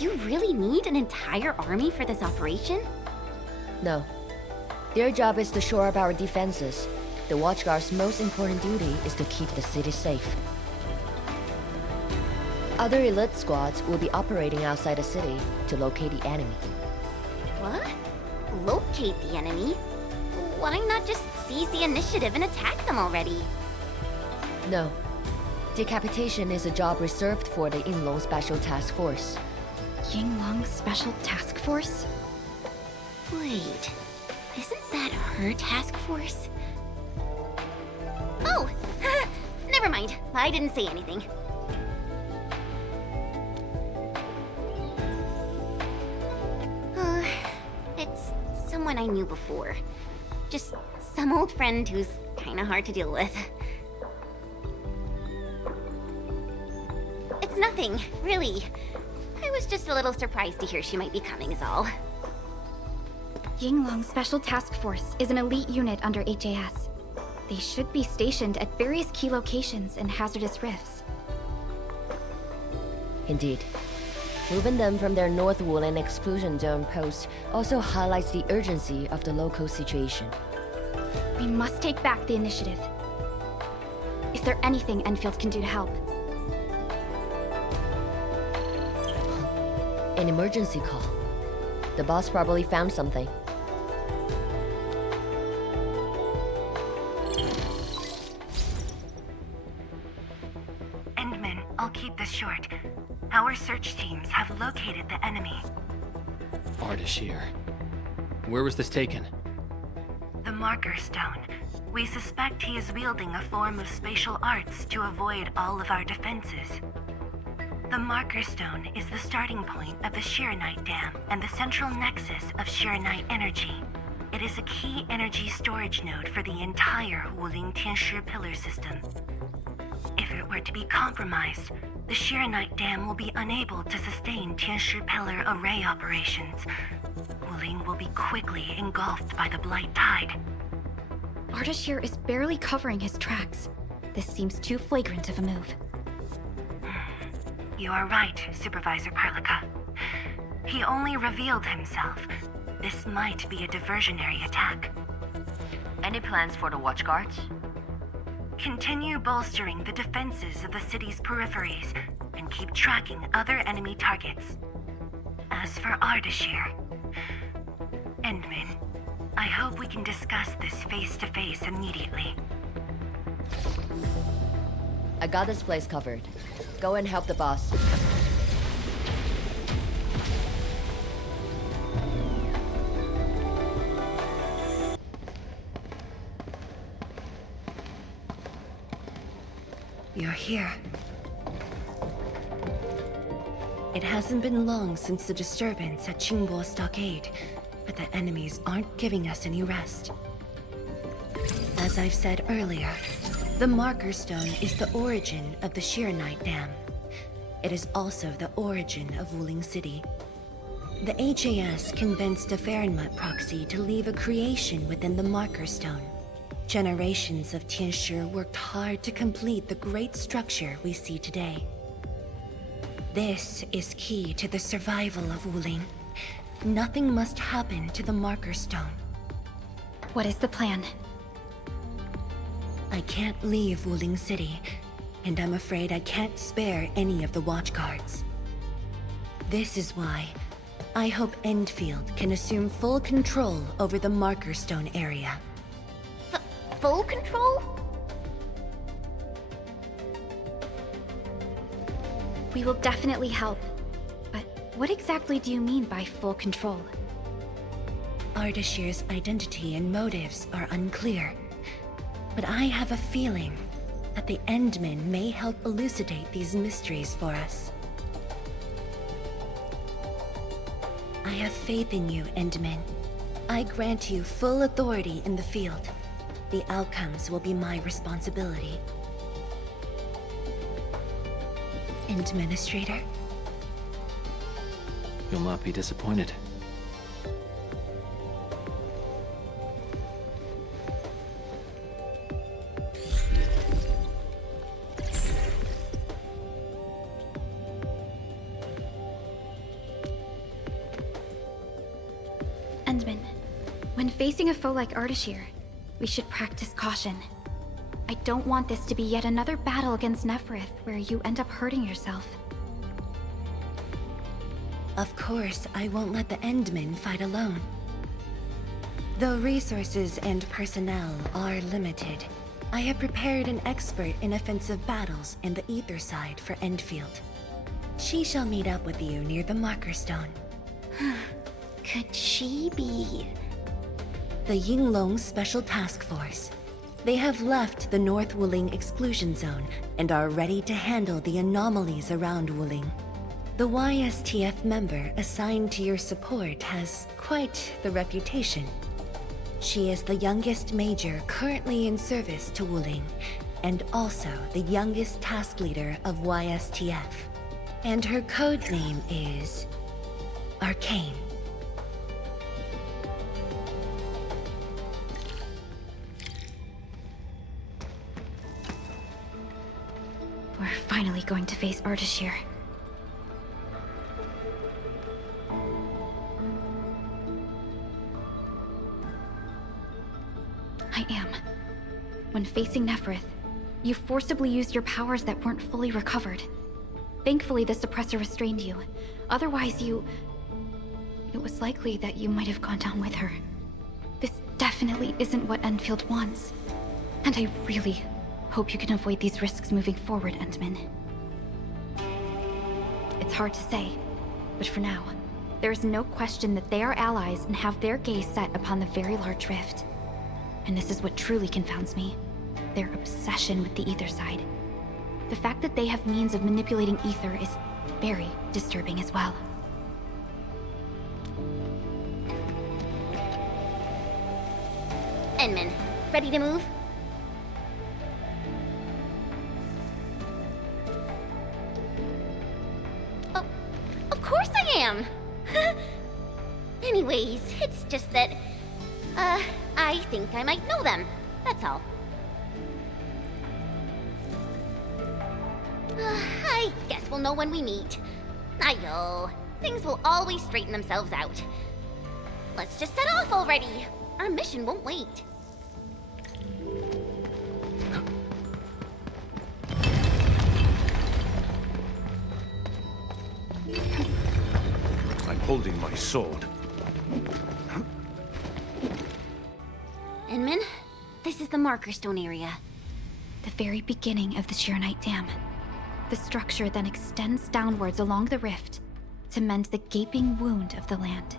you really need an entire army for this operation? No. Their job is to shore up our defenses. The Watchguard's most important duty is to keep the city safe. Other elite squads will be operating outside the city to locate the enemy. What? Locate the enemy? Why not just seize the initiative and attack them already? No. Decapitation is a job reserved for the Yinglong Special Task Force. Yinglong Special Task Force? Wait, isn't that her task force? Oh! Never mind, I didn't say anything. It's someone I knew before. Just some old friend who's kinda hard to deal with. It's nothing, really. I was just a little surprised to hear she might be coming is all. Yinglong Special Task Force is an elite unit under HAS. They should be stationed at various key locations in hazardous rifts. Indeed. Moving them from their North Wuling exclusion zone post also highlights the urgency of the local situation. We must take back the initiative. Is there anything Endfield can do to help? An emergency call. The boss probably found something. Endmin, I'll keep this short. Our search teams have located the enemy. Ardashir. Where was this taken? The Marker Stone. We suspect he is wielding a form of spatial arts to avoid all of our defenses. The Marker Stone is the starting point of the Xiranite Dam and the central nexus of Xiranite energy. It is a key energy storage node for the entire Wuling Tianshi pillar system. If it were to be compromised, the Xiranite Dam will be unable to sustain Tianshi pillar array operations. Wuling will be quickly engulfed by the Blight Tide. Ardashir is barely covering his tracks. This seems too flagrant of a move. You are right, Supervisor Perlica. He only revealed himself. This might be a diversionary attack. Any plans for the Watchguards? Continue bolstering the defenses of the city's peripheries and keep tracking other enemy targets. As for Ardashir, Endmin, I hope we can discuss this face-to-face immediately. I got this place covered. Go and help the boss. You're here. It hasn't been long since the disturbance at Qingbo Stockade, but the enemies aren't giving us any rest. As I've said earlier, the Marker Stone is the origin of the Xiranite Dam. It is also the origin of Wuling City. The HAS convinced a Pheramut proxy to leave a creation within the Marker Stone. Generations of Tianshi worked hard to complete the great structure we see today. This is key to the survival of Wuling. Nothing must happen to the Marker Stone. What is the plan? I can't leave Wuling City, and I'm afraid I can't spare any of the Watchguards. This is why I hope Endfield can assume full control over the Marker Stone area. Full control? We will definitely help. But what exactly do you mean by full control? Ardashir's identity and motives are unclear, but I have a feeling that the Endmin may help elucidate these mysteries for us. I have faith in you, Endmin. I grant you full authority in the field. The outcomes will be my responsibility. Administrator? You'll not be disappointed. When facing a foe like Ardashir, we should practice caution. I don't want this to be yet another battle against Nefarith where you end up hurting yourself. Of course, I won't let the Endmin fight alone. Though resources and personnel are limited, I have prepared an expert in offensive battles in the Ether side for Endfield. She shall meet up with you near the Marker Stone. Could she be... The Ying Special Task Force. They have left the North Wuling exclusion zone and are ready to handle the anomalies around Wuling. The YSTF member assigned to your support has quite the reputation. She is the youngest major currently in service to Wuling, and also the youngest task leader of YSTF. And her code name is... Arcane. We're finally going to face Ardashir. I am. When facing Nefarith, you forcibly used your powers that weren't fully recovered. Thankfully, the suppressor restrained you. Otherwise, it was likely that you might have gone down with her. This definitely isn't what Endfield wants. And I really hope you can avoid these risks moving forward, Endmin. It's hard to say, but for now, there is no question that they are allies and have their gaze set upon the very large rift. And this is what truly confounds me. Their obsession with the Ether side. The fact that they have means of manipulating Ether is very disturbing as well. Endmin, ready to move? Oh, of course I am! Anyways, it's just that, I think I might know them. That's all. I guess we'll know when we meet. Ayo, things will always straighten themselves out. Let's just set off already. Our mission won't wait. I'm holding my sword. Endmin, this is the Marker Stone area. The very beginning of the Xiranite Dam. The structure then extends downwards along the rift to mend the gaping wound of the land.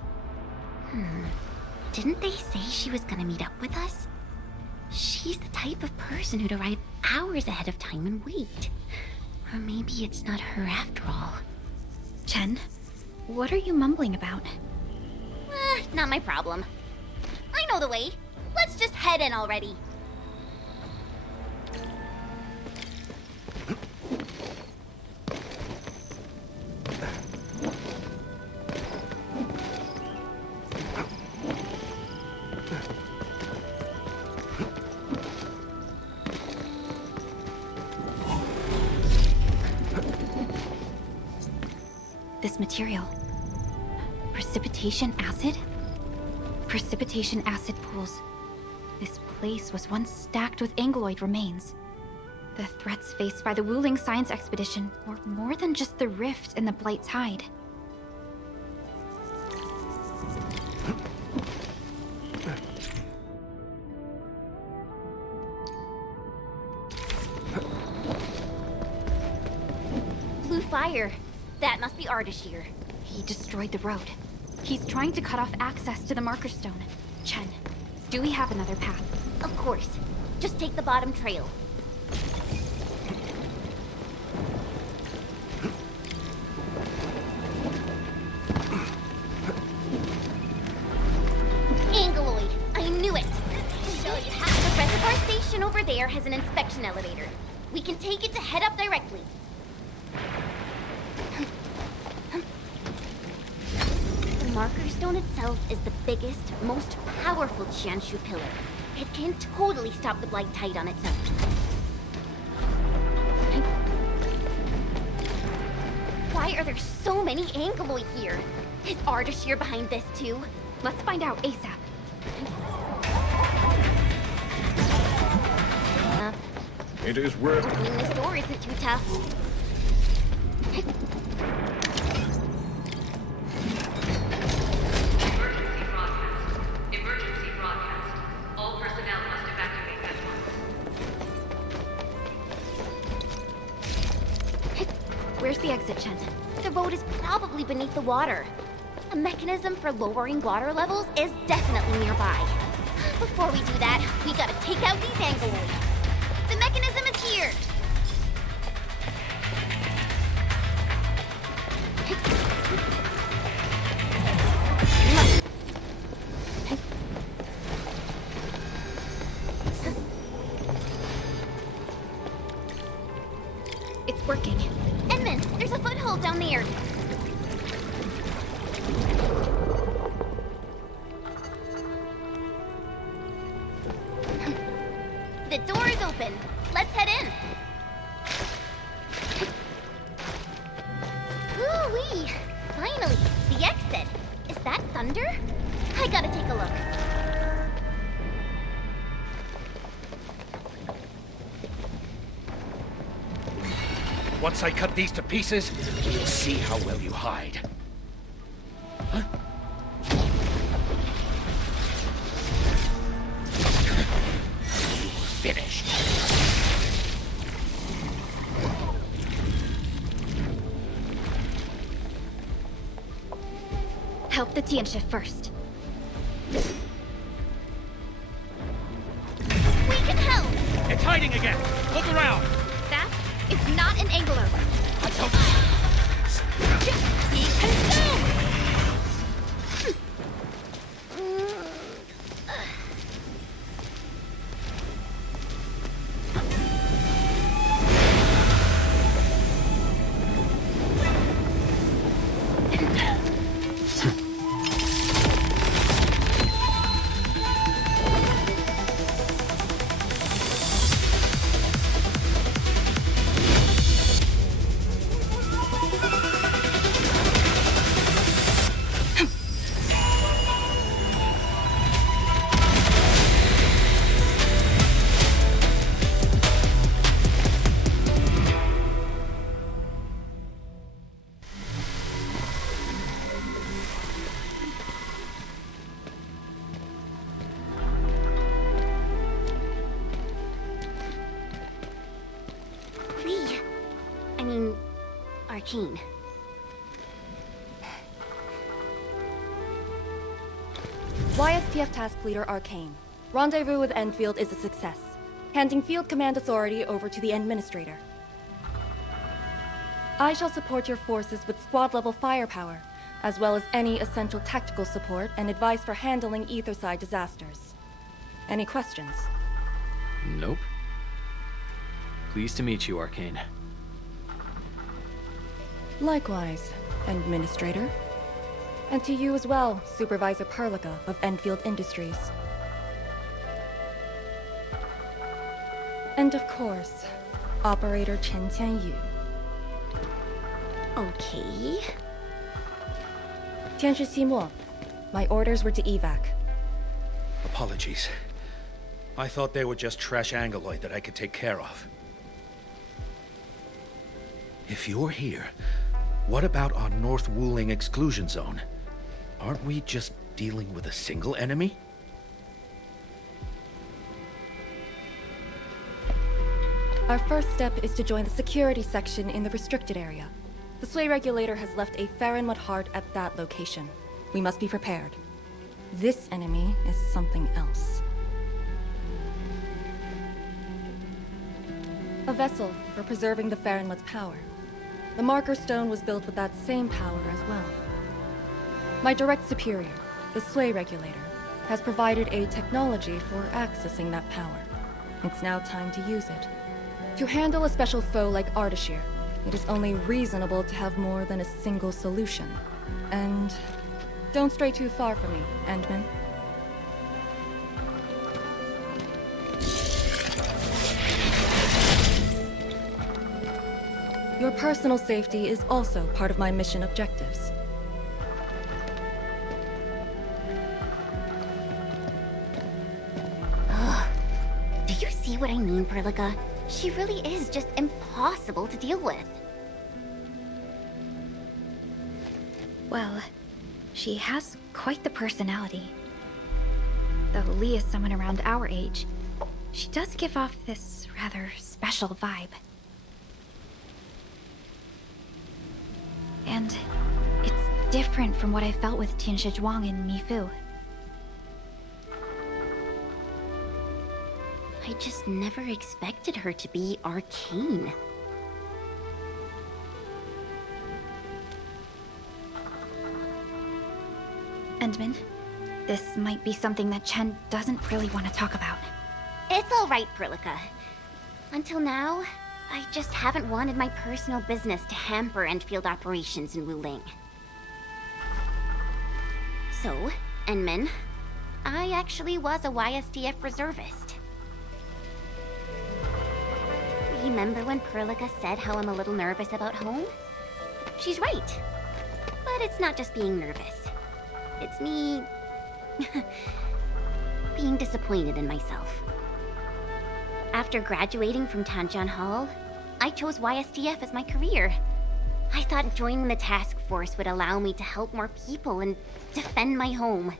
Didn't they say she was gonna meet up with us? She's the type of person who'd arrive hours ahead of time and wait. Or maybe it's not her after all. Chen, what are you mumbling about? Not my problem. I know the way. Let's just head in already. This material. Precipitation acid? Precipitation acid pools. This place was once stacked with Angeloid remains. The threats faced by the Wuling science expedition were more than just the rift and the Blight Tide. Blue fire. That must be Ardashir. He destroyed the road. He's trying to cut off access to the Marker Stone. Chen, do we have another path? Of course. Just take the bottom trail. Angeloid! I knew it! The reservoir station over there has an inspection elevator. We can take it to head up directly. The Marker Stone itself is the biggest, most powerful Qianshu pillar. It can totally stop the Blight Tide on its own. Why are there so many Angeloid here? Is Ardashir behind this too? Let's find out ASAP. It is worth. Opening this door isn't too tough. Emergency broadcast. All personnel must evacuate at once. Where's the exit, Chen? The road is probably beneath the water. A mechanism for lowering water levels is definitely nearby. Before we do that, we gotta take out these angloids. The mechanism is here! It's working. Endmin, there's a foothold down there. The door is open. Let's head in. Ooh-wee! Finally, the exit. Is that thunder? I gotta take a look. Once I cut these to pieces, we'll see how well you hide. Huh? Finished. Help the Tiansha first. We can help! It's hiding again! Look around! That is not an Anglo. I don't... Be consumed! Arcane. YSPF Task Leader Arcane. Rendezvous with Endfield is a success. Handing Field Command Authority over to the Administrator. I shall support your forces with squad-level firepower, as well as any essential tactical support and advice for handling Etherside disasters. Any questions? Nope. Pleased to meet you, Arcane. Likewise, Administrator. And to you as well, Supervisor Perlica of Endfield Industries. And of course, Operator Chen Tianyu. Okay. Tianshi Simo, my orders were to evac. Apologies. I thought they were just trash Angoloid that I could take care of. If you're here, what about our North Wuling exclusion zone? Aren't we just dealing with a single enemy? Our first step is to join the security section in the restricted area. The Sway Regulator has left a Pheramut heart at that location. We must be prepared. This enemy is something else. A vessel for preserving the Pheramut's power. The Marker Stone was built with that same power as well. My direct superior, the Sway Regulator, has provided a technology for accessing that power. It's now time to use it. To handle a special foe like Ardashir, it is only reasonable to have more than a single solution. And don't stray too far from me, Endmin. Your personal safety is also part of my mission objectives. you see what I mean, Perlica? She really is just impossible to deal with. Well, she has quite the personality. Though Lee is someone around our age, she does give off this rather special vibe. And it's different from what I felt with Tianshi Zhuang and Mi Fu. I just never expected her to be Arcane. Endmin, this might be something that Chen doesn't really want to talk about. It's all right, Perlica. Until now, I just haven't wanted my personal business to hamper Endfield operations in Wuling. So, Endmin, I actually was a YSTF reservist. Remember when Perlica said how I'm a little nervous about home? She's right. But it's not just being nervous. It's me... being disappointed in myself. After graduating from Tanjian Hall, I chose YSTF as my career. I thought joining the task force would allow me to help more people and defend my home.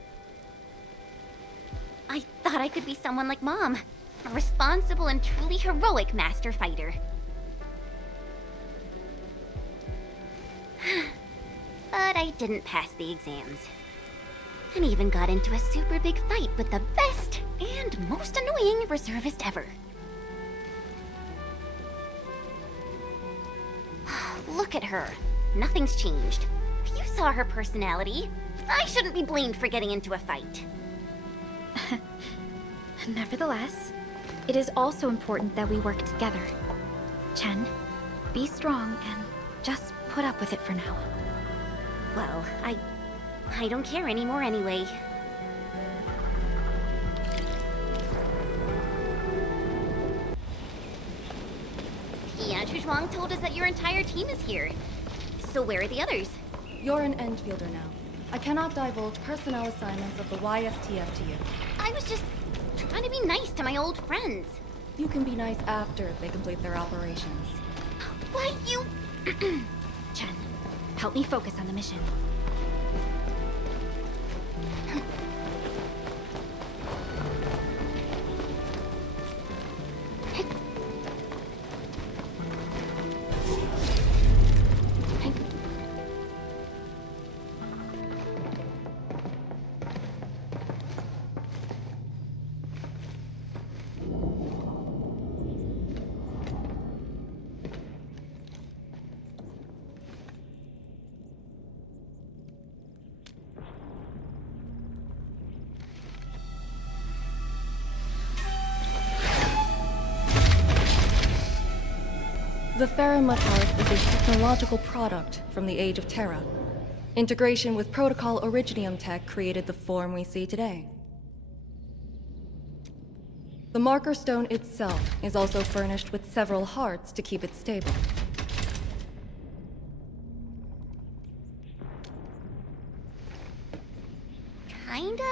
I thought I could be someone like Mom, a responsible and truly heroic master fighter. But I didn't pass the exams. And even got into a super big fight with the best and most annoying reservist ever. Look at her. Nothing's changed. You saw her personality. I shouldn't be blamed for getting into a fight. Nevertheless, it is also important that we work together. Chen, be strong and just put up with it for now. Well, I don't care anymore anyway. Tianshi Zhuang told us that your entire team is here. So where are the others? You're an Endfielder now. I cannot divulge personnel assignments of the YSTF to you. I was just trying to be nice to my old friends. You can be nice after they complete their operations. Why, you... Chen, help me focus on the mission. The Pheramut heart is a technological product from the Age of Terra. Integration with protocol Originium tech created the form we see today. The marker stone itself is also furnished with several hearts to keep it stable. Kinda,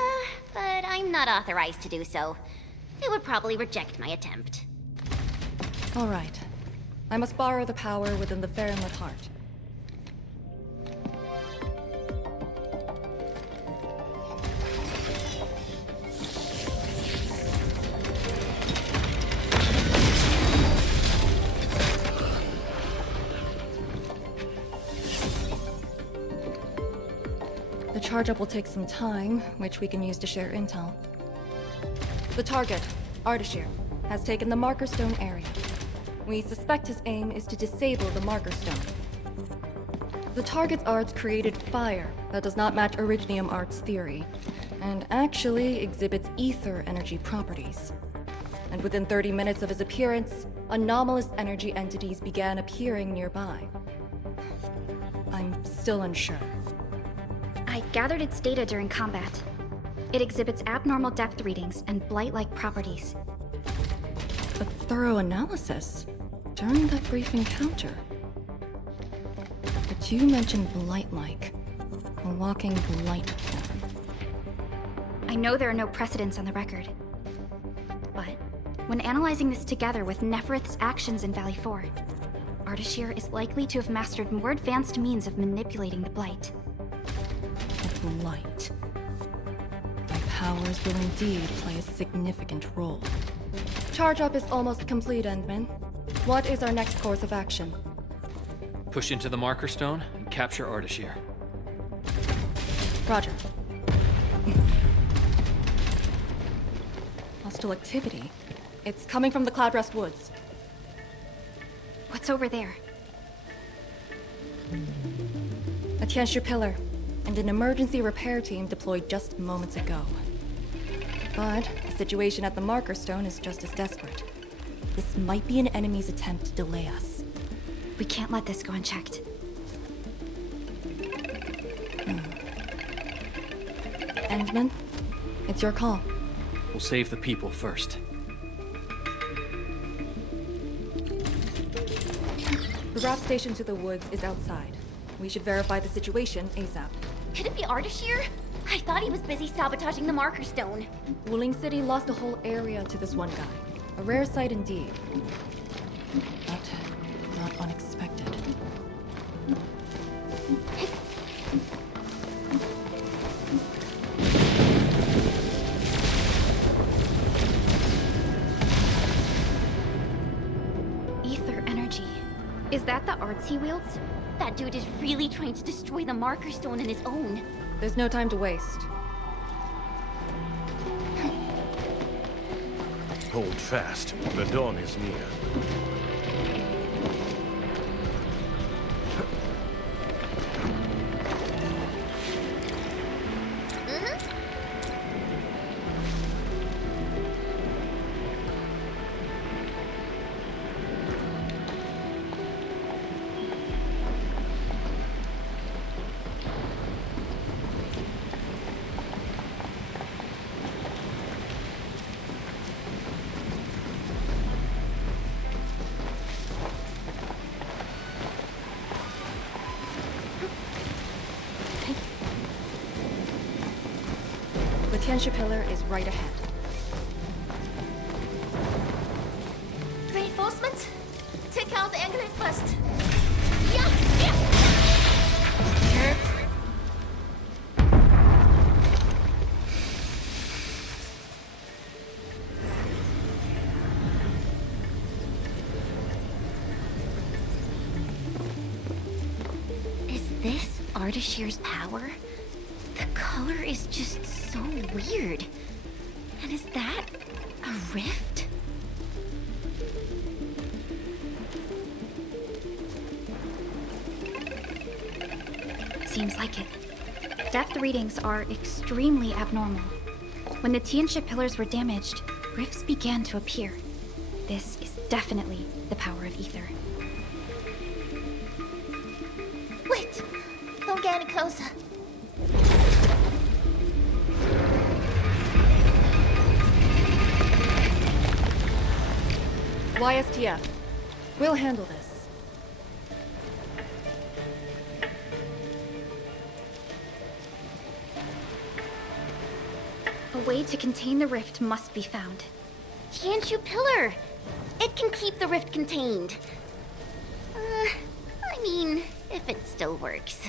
but I'm not authorized to do so. They would probably reject my attempt. All right. I must borrow the power within the Pheramut heart. The charge-up will take some time, which we can use to share intel. The target, Ardashir, has taken the marker stone area. We suspect his aim is to disable the marker stone. The target's arts created fire that does not match Originium art's theory, and actually exhibits ether energy properties. And within 30 minutes of his appearance, anomalous energy entities began appearing nearby. I'm still unsure. I gathered its data during combat. It exhibits abnormal depth readings and blight-like properties. A thorough analysis during that brief encounter. But you mentioned blight-like, a walking blight form. I know there are no precedents on the record, but When analyzing this together with Nefarith's actions in Valley 4, Ardashir is likely to have mastered more advanced means of manipulating the Blight. The Blight. My powers will indeed play a significant role. Charge-up is almost complete, Endmin. What is our next course of action? Push into the marker stone and capture Ardashir. Roger. Hostile activity. It's coming from the Cloudrest Woods. What's over there? A Tianshi pillar, and an emergency repair team deployed just moments ago. But the situation at the marker stone is just as desperate. This might be an enemy's attempt to delay us. We can't let this go unchecked. Endmin, it's your call. We'll save the people first. The route station to the woods is outside. We should verify the situation ASAP. Could it be Ardashir? I thought he was busy sabotaging the marker stone. Wuling City lost a whole area to this one guy. A rare sight indeed. But not unexpected. Ether energy. Is that the arts he wields? That dude is really trying to destroy the marker stone on his own. There's no time to waste. Hold fast. The dawn is near. The Tianshi pillar is right ahead. Reinforcements? Take out the Angler first. Yeah, yeah. Is this Ardashir's power? The color is just so weird. And is that a rift? Seems like it. Depth readings are extremely abnormal. When the Tianshi pillars were damaged, rifts began to appear. This is definitely the power of ether. Wait! Don't get any closer. YSTF. We'll handle this. A way to contain the rift must be found. Tianshi pillar! It can keep the rift contained. I mean, if it still works.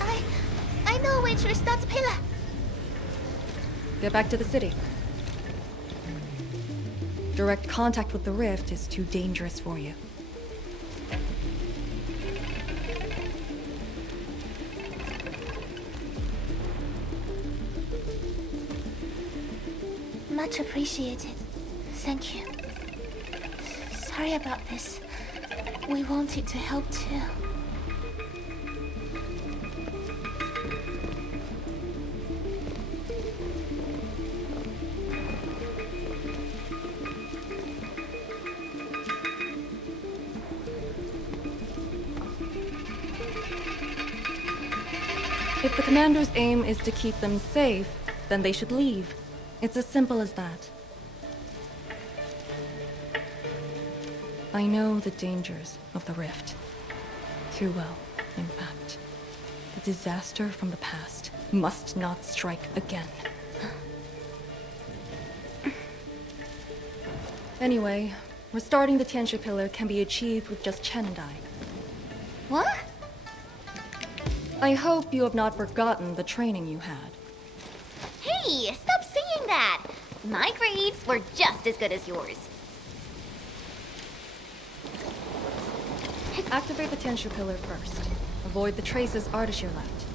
I know which is that pillar. Get back to the city. Direct contact with the rift is too dangerous for you. Much appreciated. Thank you. Sorry about this. We wanted to help too. If the commander's aim is to keep them safe, then they should leave. It's as simple as that. I know the dangers of the rift. Too well, in fact. The disaster from the past must not strike again. Anyway, restarting the Tianshu Pillar can be achieved with just Chen and I. What? I hope you have not forgotten the training you had. Hey, stop saying that! My grades were just as good as yours. Activate the Tianshu Pillar first. Avoid the traces Ardashir left.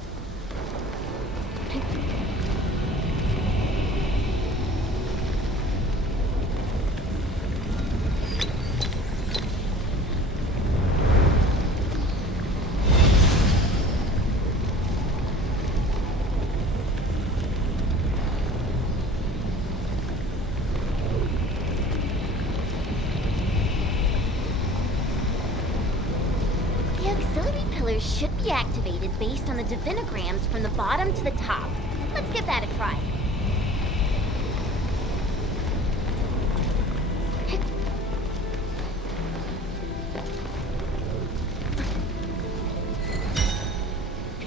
The auxiliary pillars should be activated based on the divinograms from the bottom to the top. Let's give that a try.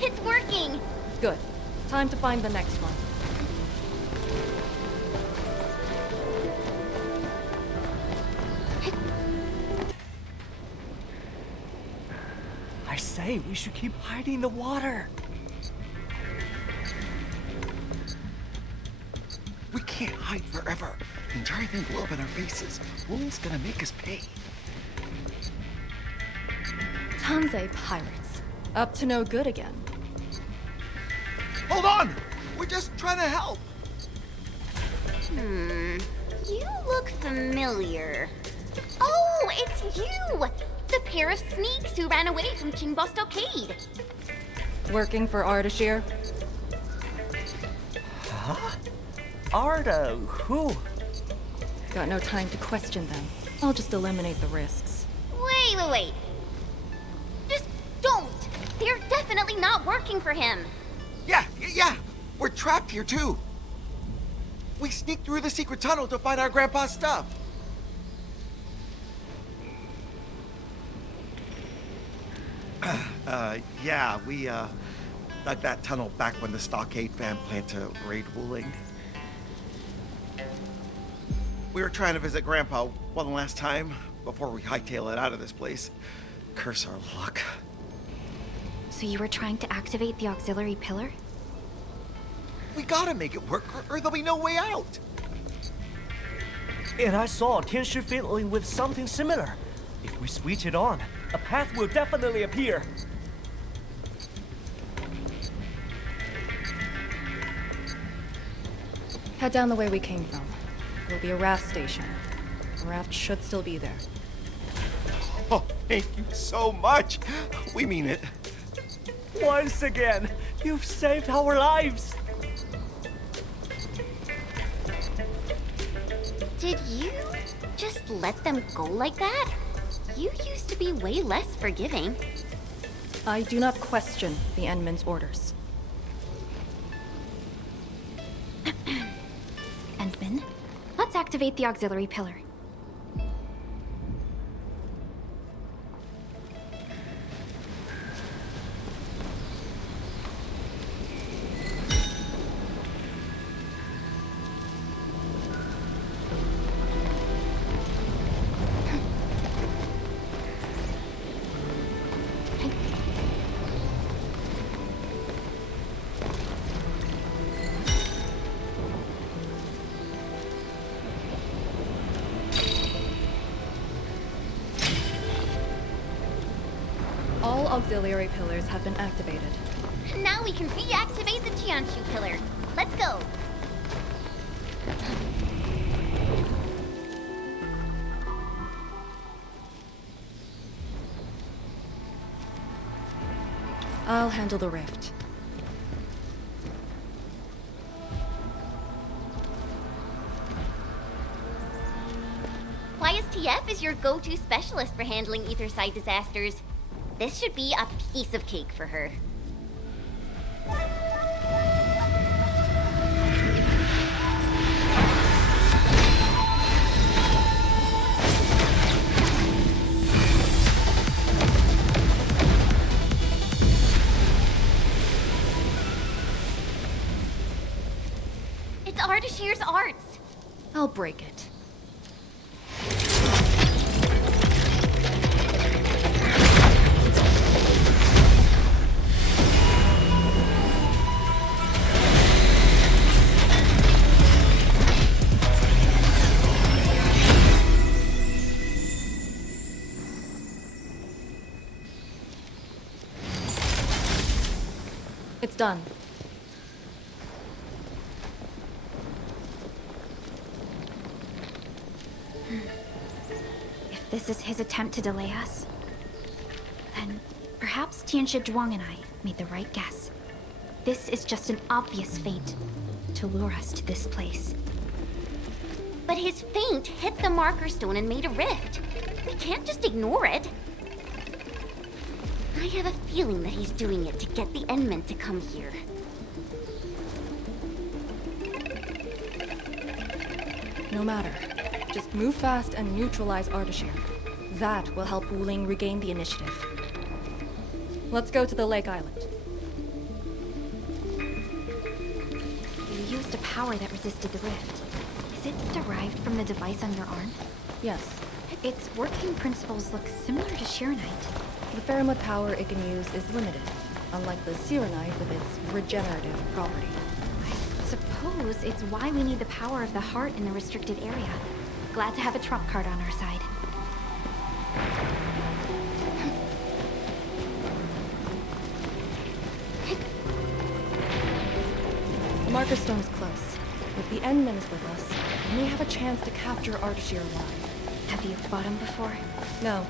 It's working! Good. Time to find the next one. I say, we should keep hiding in the water. We can't hide forever. And driving blow up in our faces. Wuling's gonna make us pay. Tanzai pirates. Up to no good again. Hold on! We're just trying to help. You look familiar. Oh, it's you! The pair of sneaks who ran away from Qingbo Stockade. Working for Ardashir? Huh? Arda, who? Got no time to question them. I'll just eliminate the risks. Wait. Just don't! They're definitely not working for him. Yeah. We're trapped here too. We sneaked through the secret tunnel to find our grandpa's stuff. Yeah, we dug that tunnel back when the Stockade fam planned to raid Wuling. We were trying to visit Grandpa one last time before we hightail it out of this place. Curse our luck. So you were trying to activate the auxiliary pillar? We gotta make it work, or there'll be no way out. And I saw Tianshu fiddling with something similar. If we switch it on, a path will definitely appear. Head down the way we came from. There'll be a raft station. The raft should still be there. Oh, thank you so much. We mean it. Once again, you've saved our lives. Did you just let them go like that? You used to be way less forgiving. I do not question the Endmin's orders. Endmin, let's activate the auxiliary pillar. All auxiliary pillars have been activated. Now we can reactivate the Tianshu pillar. Let's go. I'll handle the rift. YSTF is your go-to specialist for handling Etherside disasters. This should be a piece of cake for her. It's Ardashir's arts. I'll break it. It's done. If this is his attempt to delay us, then perhaps Tianshi Zhuang and I made the right guess. This is just an obvious feint to lure us to this place. But his feint hit the marker stone and made a rift. We can't just ignore it. I have a feeling that he's doing it to get the Endmin to come here. No matter. Just move fast and neutralize Ardashir. That will help Wuling regain the initiative. Let's go to the Lake Island. You used a power that resisted the rift. Is it derived from the device on your arm? Yes. Its working principles look similar to Xiranite. The Pheramut power it can use is limited, unlike the Xiranite with its regenerative property. I suppose it's why we need the power of the heart in the restricted area. Glad to have a trump card on our side. The marker stone is close. If the Endmin is with us, we may have a chance to capture Ardashir alive. Have you fought him before? No.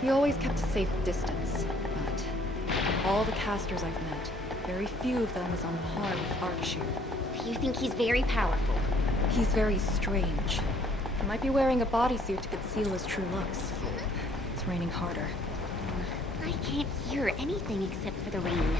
He always kept a safe distance. But of all the casters I've met, very few of them is on par with Ardashir. You think he's very powerful? He's very strange. He might be wearing a bodysuit to conceal his true looks. It's raining harder. I can't hear anything except for the rain.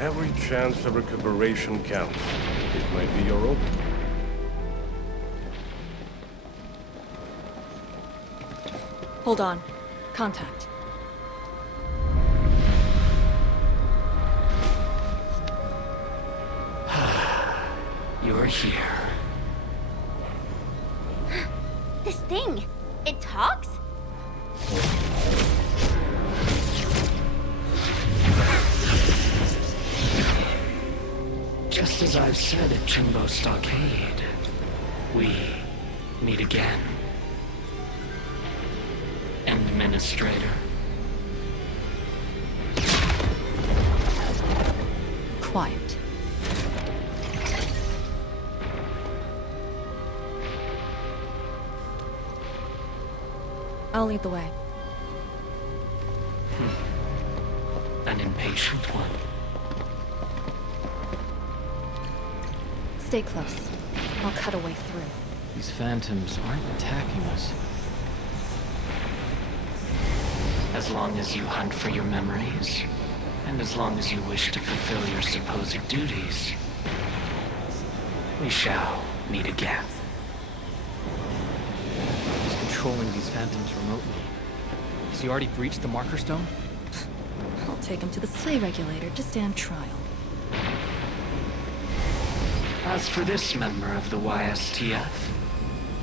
Every chance of recuperation counts. It might be your own. Hold on. Contact. You're here. This thing, it talks? Just as I've said at Jimbo Stockade, we meet again. Administrator. Quiet. I'll lead the way. An impatient one. Stay close. I'll cut a way through. These phantoms aren't attacking us. As long as you hunt for your memories, and as long as you wish to fulfill your supposed duties, we shall meet again. He's controlling these phantoms remotely. Has he already breached the marker stone? I'll take him to the sleigh regulator to stand trial. As for this member of the YSTF,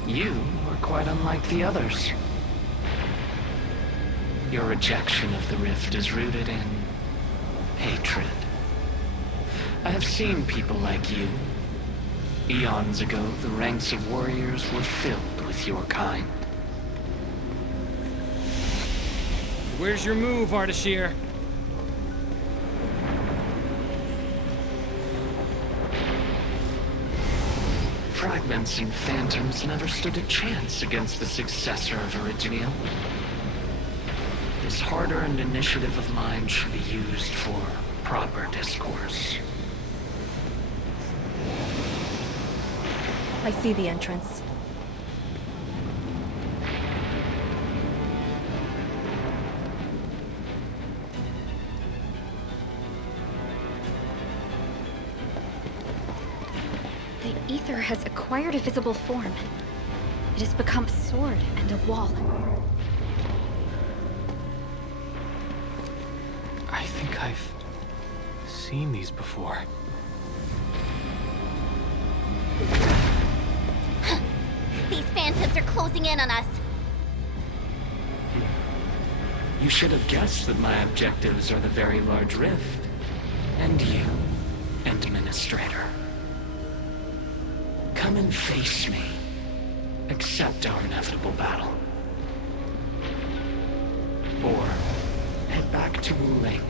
you are quite unlike the others. Your rejection of the rift is rooted in hatred. I have seen people like you. Eons ago, the ranks of warriors were filled with your kind. Where's your move, Ardashir? Fragments and phantoms never stood a chance against the successor of Originium. This hard-earned initiative of mine should be used for proper discourse. I see the entrance. The ether has acquired a visible form. It has become a sword and a wall. I think I've seen these before. These phantoms are closing in on us. You should have guessed that my objectives are the Very Large Rift. And you, Administrator. Come and face me. Accept our inevitable battle. Or head back to Wuling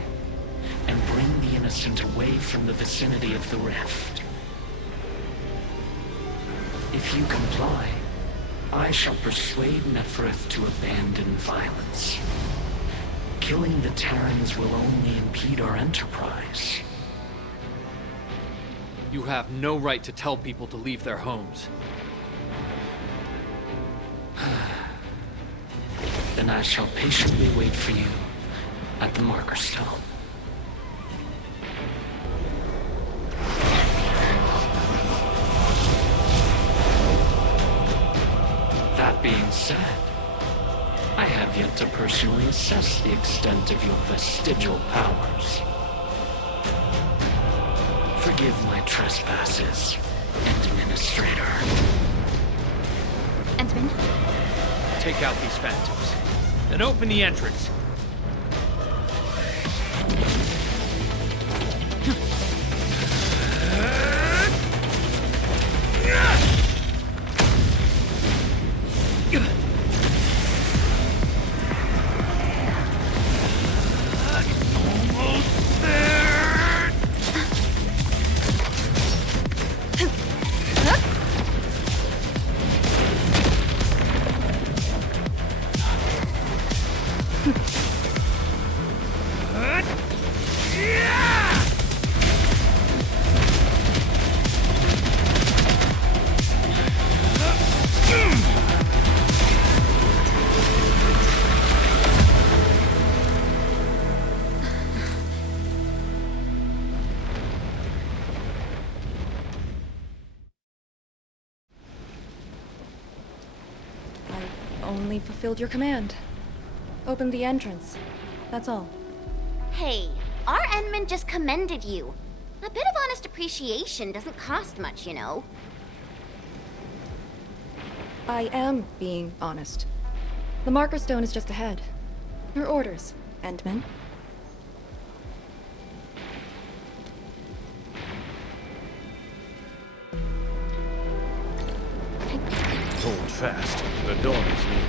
and bring the innocent away from the vicinity of the rift. If you comply, I shall persuade Nefarith to abandon violence. Killing the Terrans will only impede our enterprise. You have no right to tell people to leave their homes. Then I shall patiently wait for you at the marker stone. That being said, I have yet to personally assess the extent of your vestigial powers. Forgive my trespasses, Administrator. Endmin? Take out these phantoms, then open the entrance. Only fulfilled your command. Opened the entrance. That's all. Hey, our Endmin just commended you. A bit of honest appreciation doesn't cost much, you know. I am being honest. The marker stone is just ahead. Your orders, Endmin. Hold fast. The dawn is near.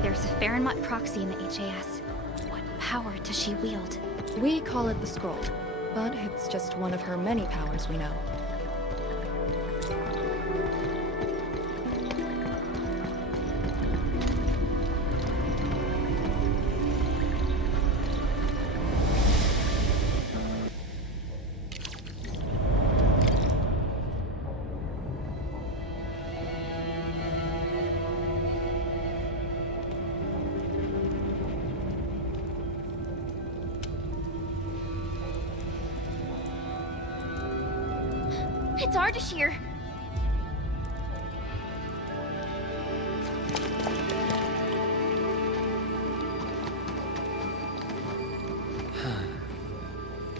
There's a Pheramut proxy in the HAS. What power does she wield? We call it the scroll, but it's just one of her many powers we know. It's Ardashir.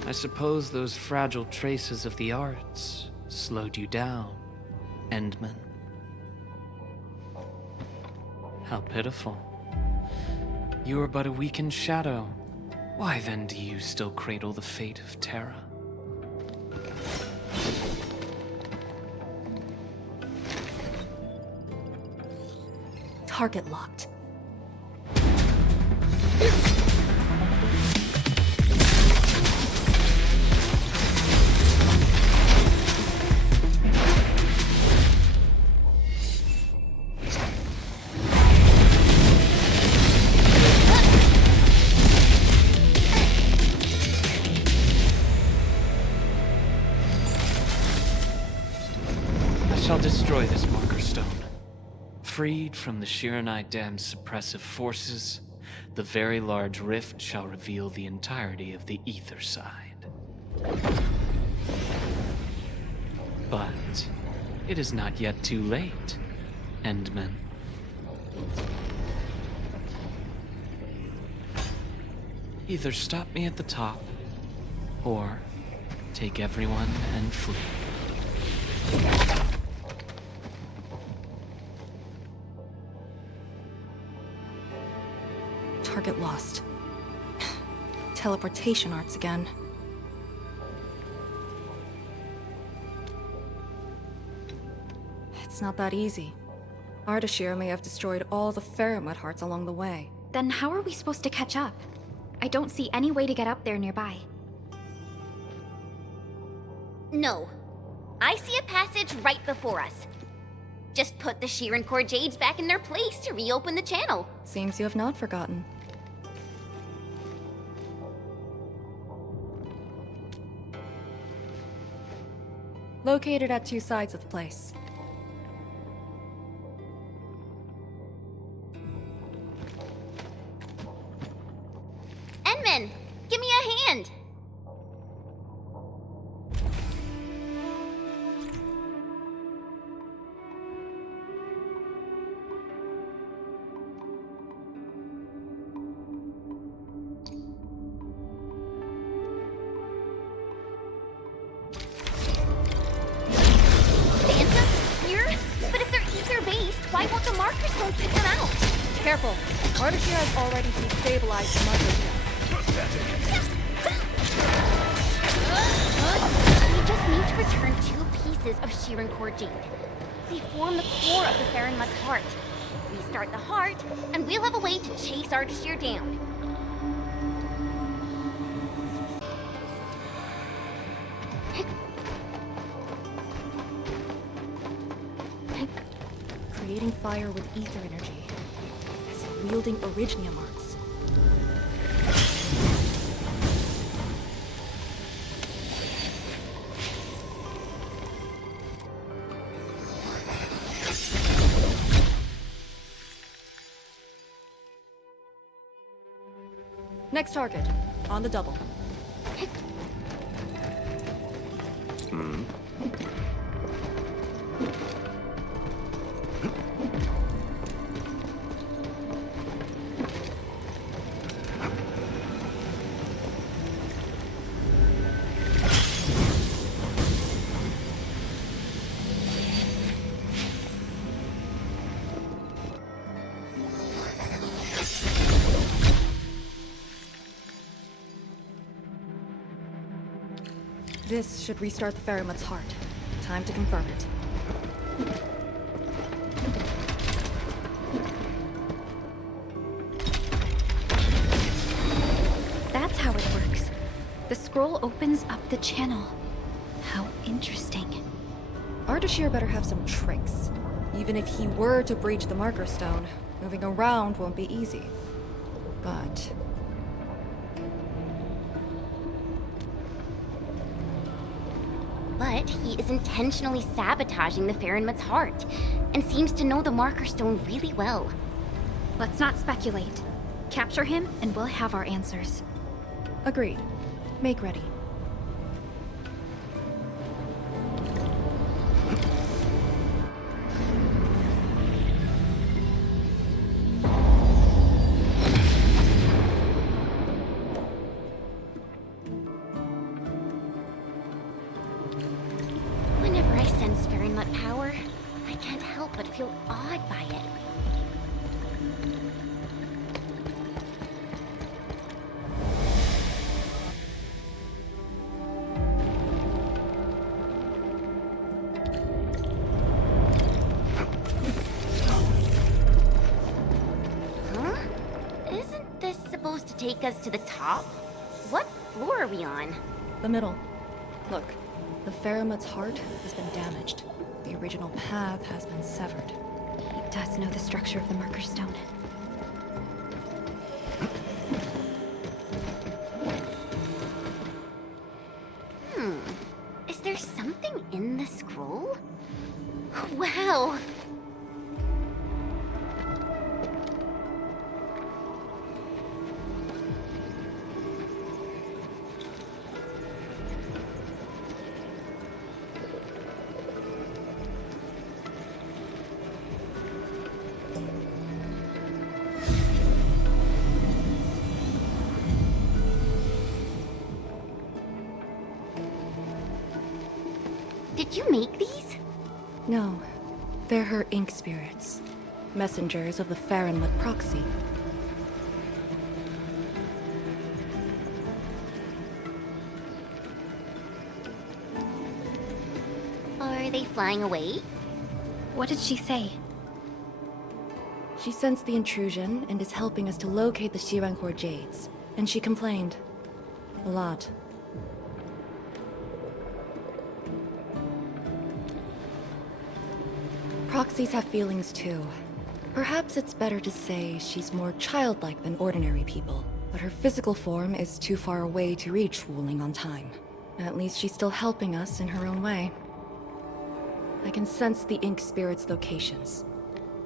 I suppose those fragile traces of the arts slowed you down, Endmin. How pitiful. You are but a weakened shadow. Why then do you still cradle the fate of Terra? Target locked. I shall destroy this marker stone. Freed from the Xiranite Dam's suppressive forces, the Very Large Rift shall reveal the entirety of the ether side. But it is not yet too late, Endmin. Either stop me at the top, or take everyone and flee. Target lost. Teleportation arts again. It's not that easy. Ardashir may have destroyed all the Pheramut hearts along the way. Then how are we supposed to catch up? I don't see any way to get up there nearby. No. I see a passage right before us. Just put the Xiran core jades back in their place to reopen the channel. Seems you have not forgotten. Located at two sides of the place. Endmin, give me a hand. Careful. Ardashir has already destabilized the marker stone. We just need to return 2 pieces of Xiran core jade. They form the core of the Pheramut's heart. Restart the heart, and we'll have a way to chase Ardashir down. Creating fire with ether energy, as if wielding Orignium arts. Next target, on the double. This should restart the Pheramut's heart. Time to confirm it. That's how it works. The scroll opens up the channel. How interesting. Ardashir better have some tricks. Even if he were to breach the marker stone, moving around won't be easy. But he is intentionally sabotaging the Pheramut's heart, and seems to know the marker stone really well. Let's not speculate. Capture him, and we'll have our answers. agreed. Make ready. Whenever I sense Pheramut power, I can't help but feel awed by it. Huh? Isn't this supposed to take us to the top? What floor are we on? The middle. Look, the Pheramut's heart has been damaged. The original path has been severed. He does know the structure of the marker stone. Is there something in the scroll? Wow! Did you make these? No, they're her ink spirits, messengers of the Pheramut proxy. Are they flying away? What did she say? She sensed the intrusion and is helping us to locate the Xiranite Jades. And she complained. A lot. Proxies have feelings too. Perhaps it's better to say she's more childlike than ordinary people, but her physical form is too far away to reach Wuling on time. At least she's still helping us in her own way. I can sense the ink spirit's locations.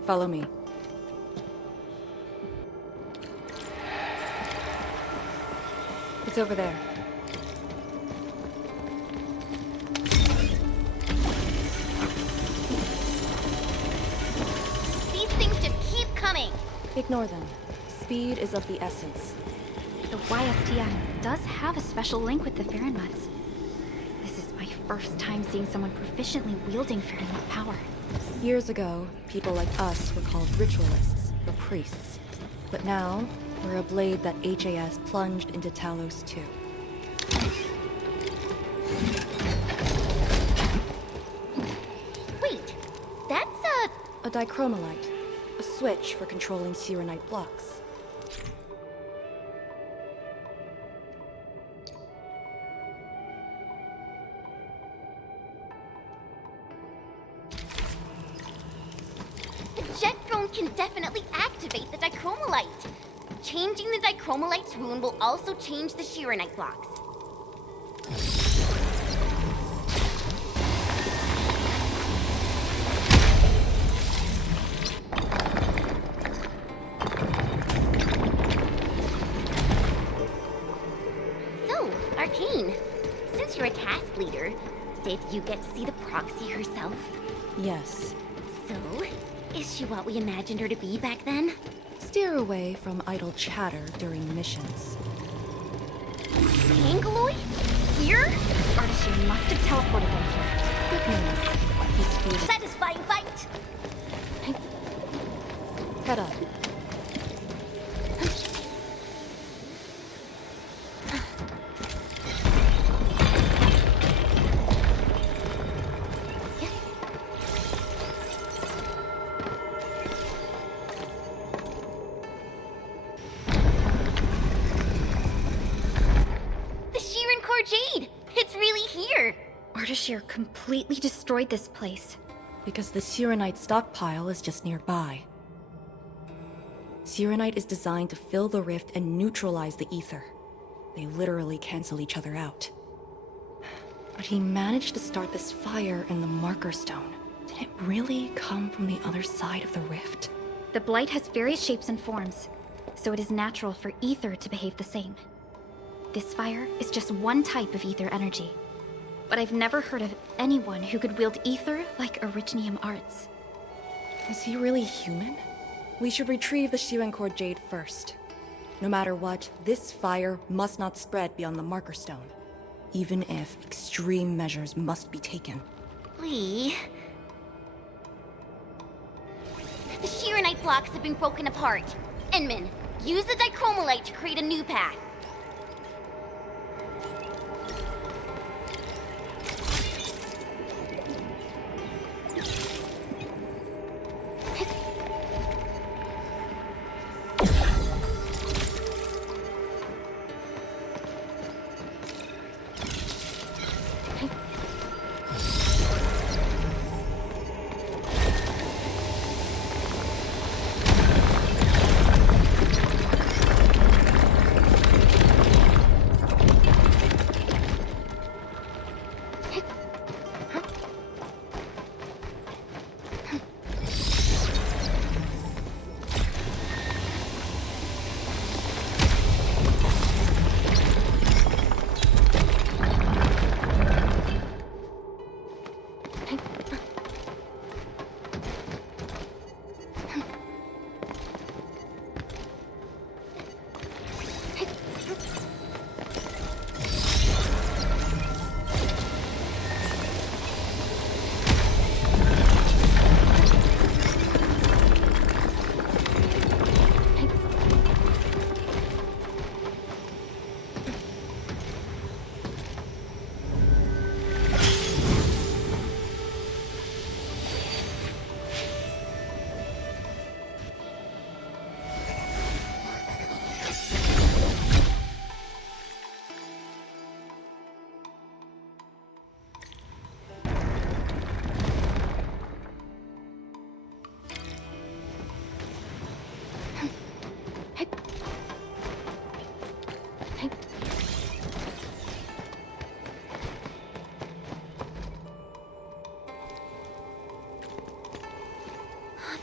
Follow me. It's over there. These things just keep coming. Ignore them. Speed is of the essence. The YSTF does have a special link with the Pheramut's. This is my first time seeing someone proficiently wielding Pheramut power. Years ago, people like us were called ritualists, or priests. But now, we're a blade that HAS plunged into Talos too. Wait, that's a dichromolite. A switch for controlling Xiranite blocks. The jet drone can definitely activate the dichromolite. Changing the dichromolite's rune will also change the Xiranite blocks. So, Arcane, since you're a task leader, did you get to see the proxy herself? Yes. So, is she what we imagined her to be back then? Steer away from idle chatter during missions. Angaloid? Here? Ardashir must have teleported them here. Good news. He's feeling. Satisfying fight! Head up. Jade! It's really here! Ardashir completely destroyed this place. Because the Xiranite stockpile is just nearby. Xiranite is designed to fill the rift and neutralize the ether. They literally cancel each other out. But he managed to start this fire in the marker stone. Did it really come from the other side of the rift? The Blight has various shapes and forms, so it is natural for ether to behave the same. This fire is just one type of ether energy. But I've never heard of anyone who could wield ether like Originium Arts. Is he really human? We should retrieve the Xiranite Jade first. No matter what, this fire must not spread beyond the marker stone. Even if extreme measures must be taken. The Xiranite blocks have been broken apart. Endmin, use the dichromolite to create a new path.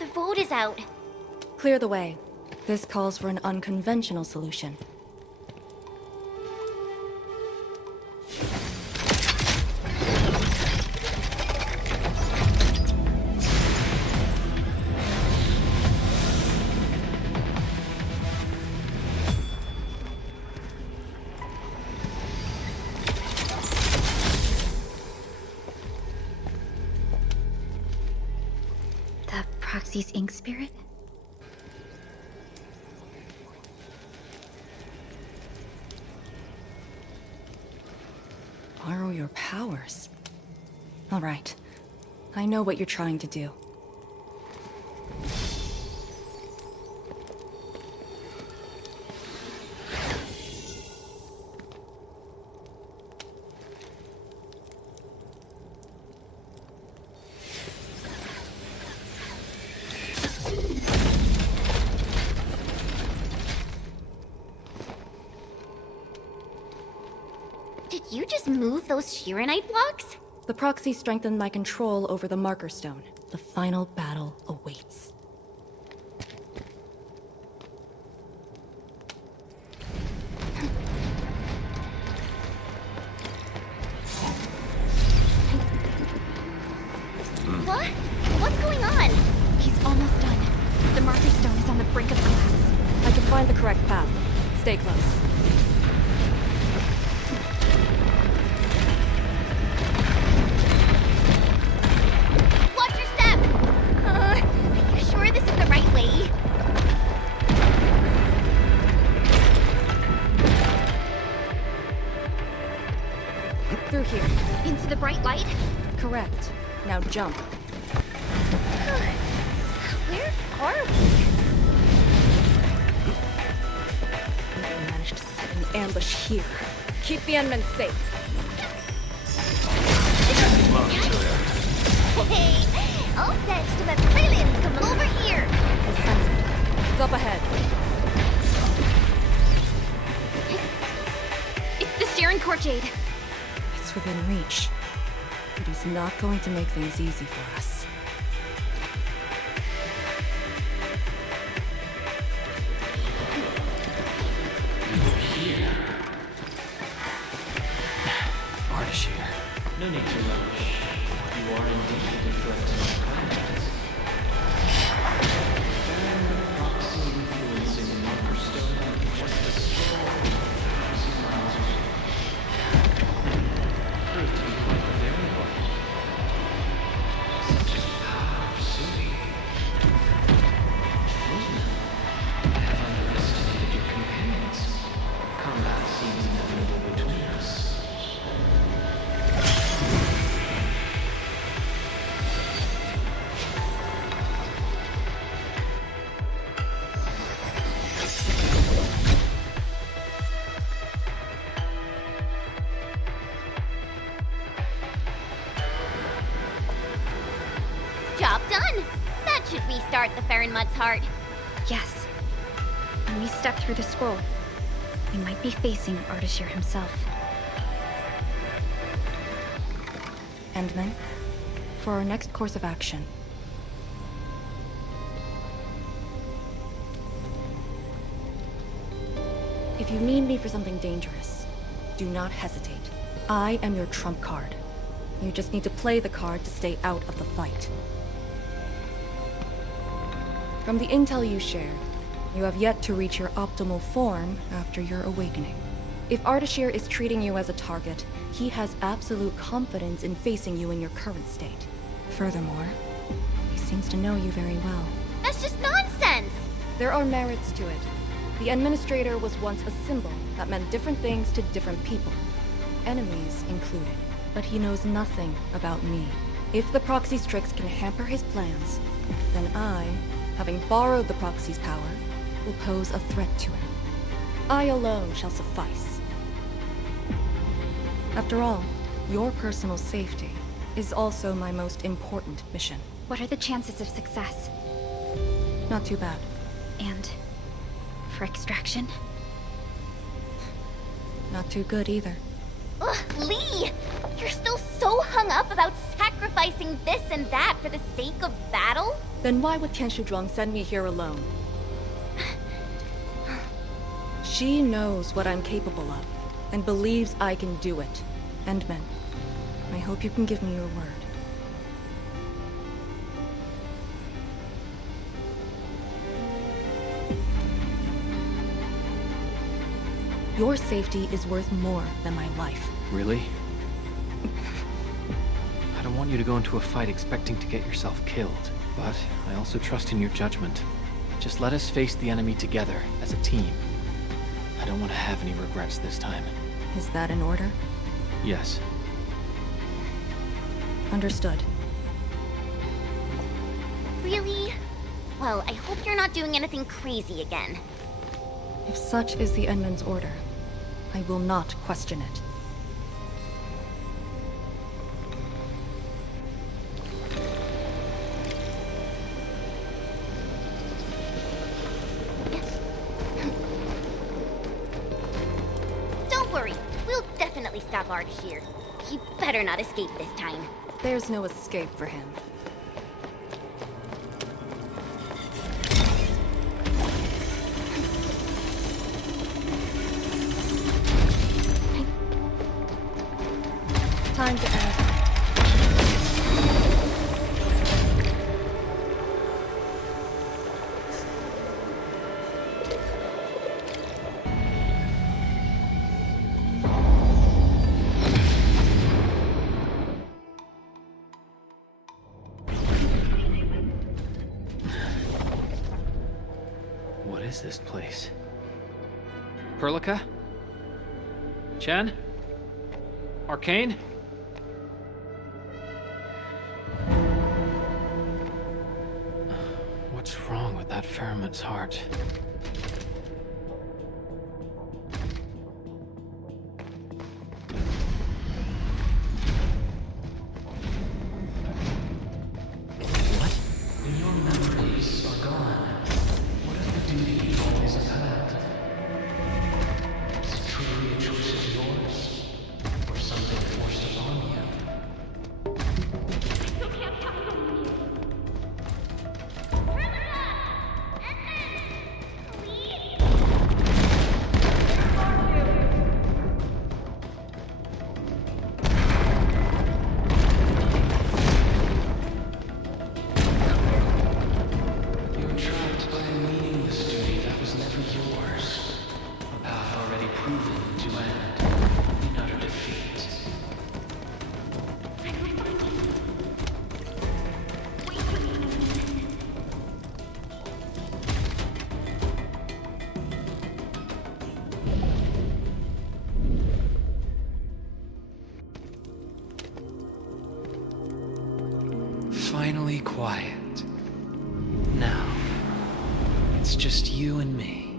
The vote is out. Clear the way. This calls for an unconventional solution. The Proxy's ink spirit? Borrow your powers. All right. I know what you're trying to do. Did you just move those Xiranite blocks? The proxy strengthened my control over the marker stone. The final battle awaits. What? What's going on? He's almost done. The marker stone is on the brink of collapse. I can find the correct path. Stay close. Watch your step! Are you sure this is the right way? Through here. Into the bright light? Correct. Now jump. Where are we? We managed to set an ambush here. Keep the Endmin safe. Hey, all thanks to my brilliant come over here. I sense it. It's up ahead. It's the Xiran Courtjade. It's within reach. But he's not going to make things easy for us. Ardashir, no need to rush. You are indeed a threat to my plans. Pheramut proxy influencing the marker stone just a scroll 1,000 miles away. Proved to be quite the variable. Such a power suiting. I have underestimated your companions. Combat seems inevitable between us. Job done. That should restart the Pheramut's heart. Yes. When we step through the scroll, we might be facing Ardashir himself. Endmin, for our next course of action, if you need me for something dangerous, do not hesitate. I am your trump card. You just need to play the card to stay out of the fight. From the intel you shared, you have yet to reach your optimal form after your awakening. If Ardashir is treating you as a target, he has absolute confidence in facing you in your current state. Furthermore, he seems to know you very well. That's just nonsense! There are merits to it. The Administrator was once a symbol that meant different things to different people, enemies included. But he knows nothing about me. If the Proxy's tricks can hamper his plans, then I, having borrowed the Proxy's power, will pose a threat to him. I alone shall suffice. After all, your personal safety is also my most important mission. What are the chances of success? Not too bad. And for extraction? Not too good either. Ugh, Lee! You're still so hung up about sacrificing this and that for the sake of battle? Then why would Tian Shuzhuang send me here alone? She knows what I'm capable of, and believes I can do it. Endmin, I hope you can give me your word. Your safety is worth more than my life. Really? I don't want you to go into a fight expecting to get yourself killed, but I also trust in your judgment. Just let us face the enemy together, as a team. I don't want to have any regrets this time. Is that in order? Yes. Understood. Really? Well, I hope you're not doing anything crazy again. If such is the Endmin's order, I will not question it. Don't worry, we'll definitely stop Ardashir. He better not escape this time. There's no escape for him. Time to end. What is this place? Perlica? Chen? Arcane? What's wrong with that Pheramut's heart? What? When your memories are gone, what is the duty you've always upheld? Is it truly a choice of yours? Or something forced upon you? Finally quiet. Now, it's just you and me.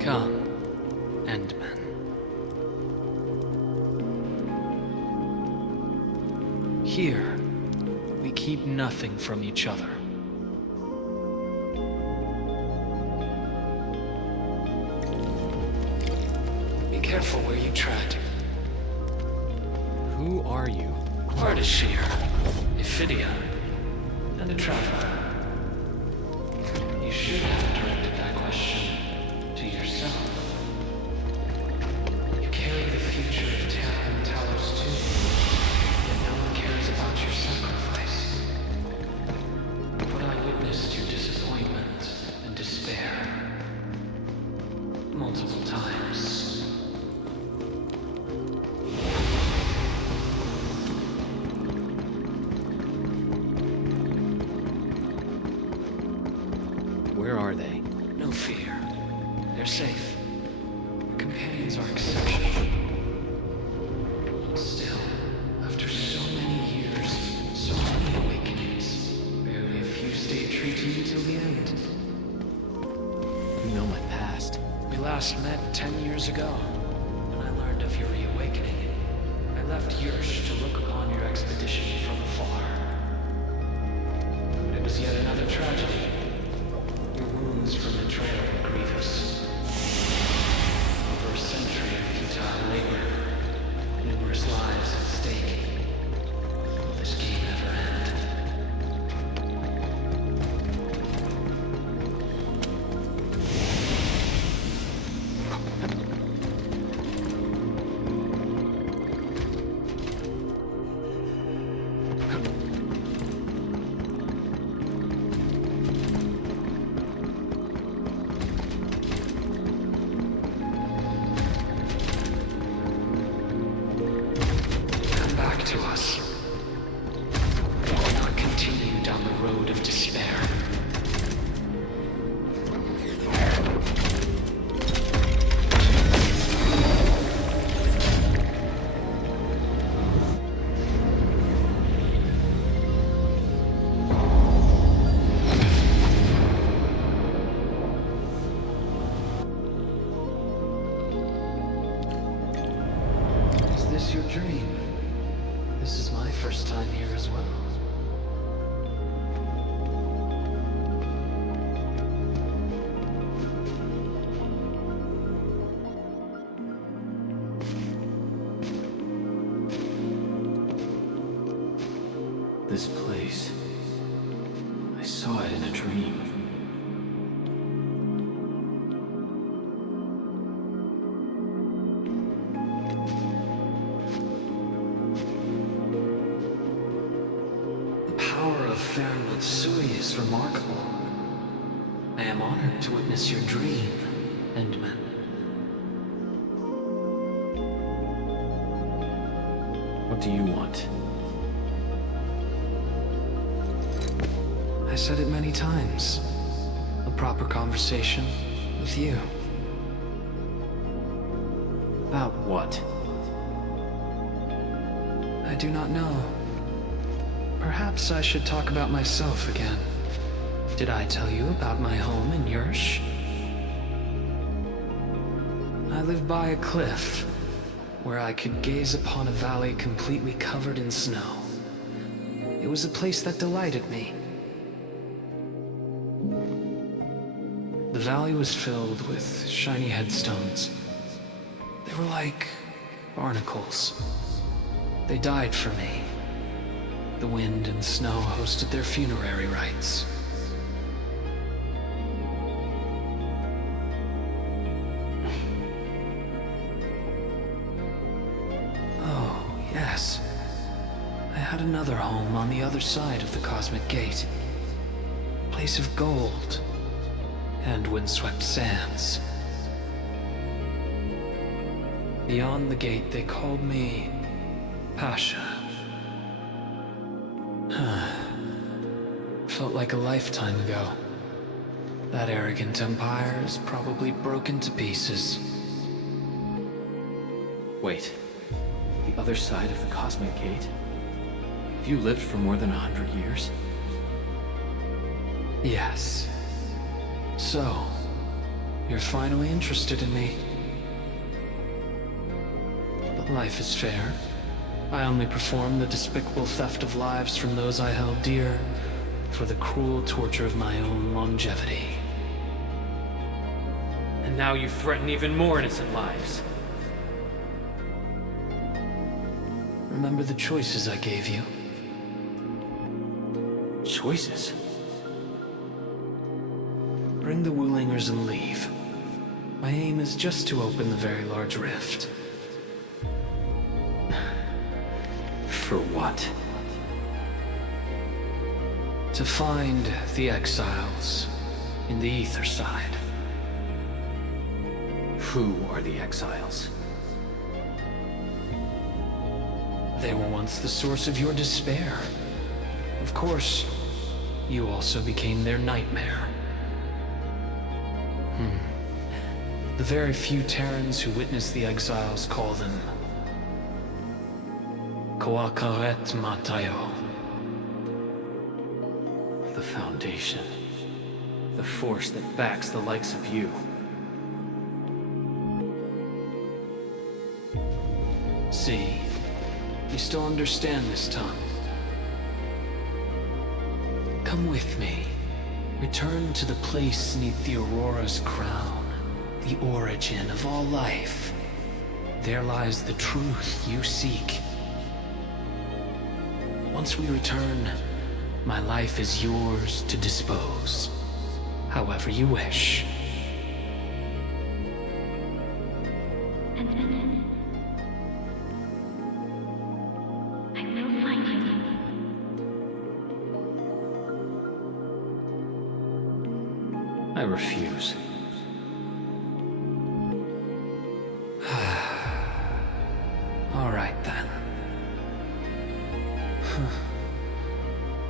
Come, Endmin. Here, we keep nothing from each other. Be careful where you tread. Who are you? Ardashir, Ephidia, and a traveler. You should have directed that question to yourself. You carry the future of Terra and Talos too, yet no one cares about your sacrifice. But I witnessed your disappointment and despair multiple times. Where are they? No fear. They're safe. The companions are exceptional. Still, after so many years, so many awakenings, barely a few stayed true to you till the end. You know my past. We last met 10 years ago, when I learned of your reawakening. I left Yursh to look upon your expedition from afar. But it was yet another tragedy. Your wounds from betrayal were grievous. Over a century of futile labor, numerous lives at stake. to us. We will not continue down the road of despair. Your dream. This is my first time here as well. This place. I saw it in a dream. Pheramut is remarkable. I am honored to witness your dream, Endmin. What do you want? I said it many times. A proper conversation with you. About what? I do not know. Perhaps I should talk about myself again. Did I tell you about my home in Yursh? I live by a cliff, where I could gaze upon a valley completely covered in snow. It was a place that delighted me. The valley was filled with shiny headstones. They were like barnacles. They died for me. The wind and snow hosted their funerary rites. Oh, yes. I had another home on the other side of the Cosmic Gate. A place of gold and windswept sands. Beyond the gate, they called me Pasha. Felt like a lifetime ago. That arrogant empire is probably broken to pieces. Wait. The other side of the Cosmic Gate? Have you lived for more than 100 years? Yes. So, you're finally interested in me. But life is fair. I only perform the despicable theft of lives from those I held dear for the cruel torture of my own longevity. And now you threaten even more innocent lives. Remember the choices I gave you? Choices? Bring the Wulingers and leave. My aim is just to open the very large rift. For what? To find the exiles in the ether side. Who are the exiles? They were once the source of your despair. Of course, you also became their nightmare. The very few Terrans who witnessed the exiles call them Koakaret Matayo. The Foundation. The force that backs the likes of you. See, you still understand this tongue. Come with me. Return to the place beneath the Aurora's crown, the origin of all life. There lies the truth you seek. Once we return, my life is yours to dispose, however you wish. I will find you. I refuse. All right then.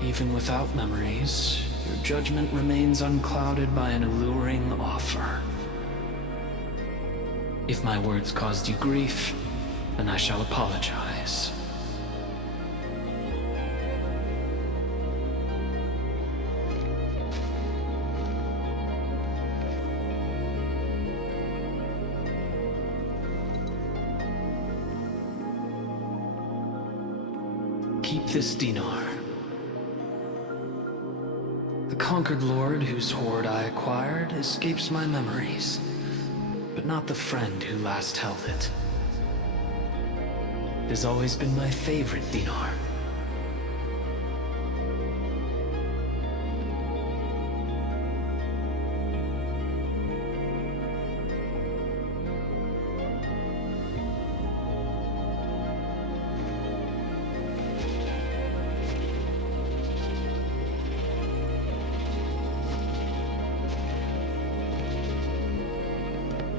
Even without memories, your judgment remains unclouded by an alluring offer. If my words caused you grief, then I shall apologize. Keep this dinar. The conquered lord whose hoard I acquired escapes my memories, but not the friend who last held it. It has always been my favorite dinar.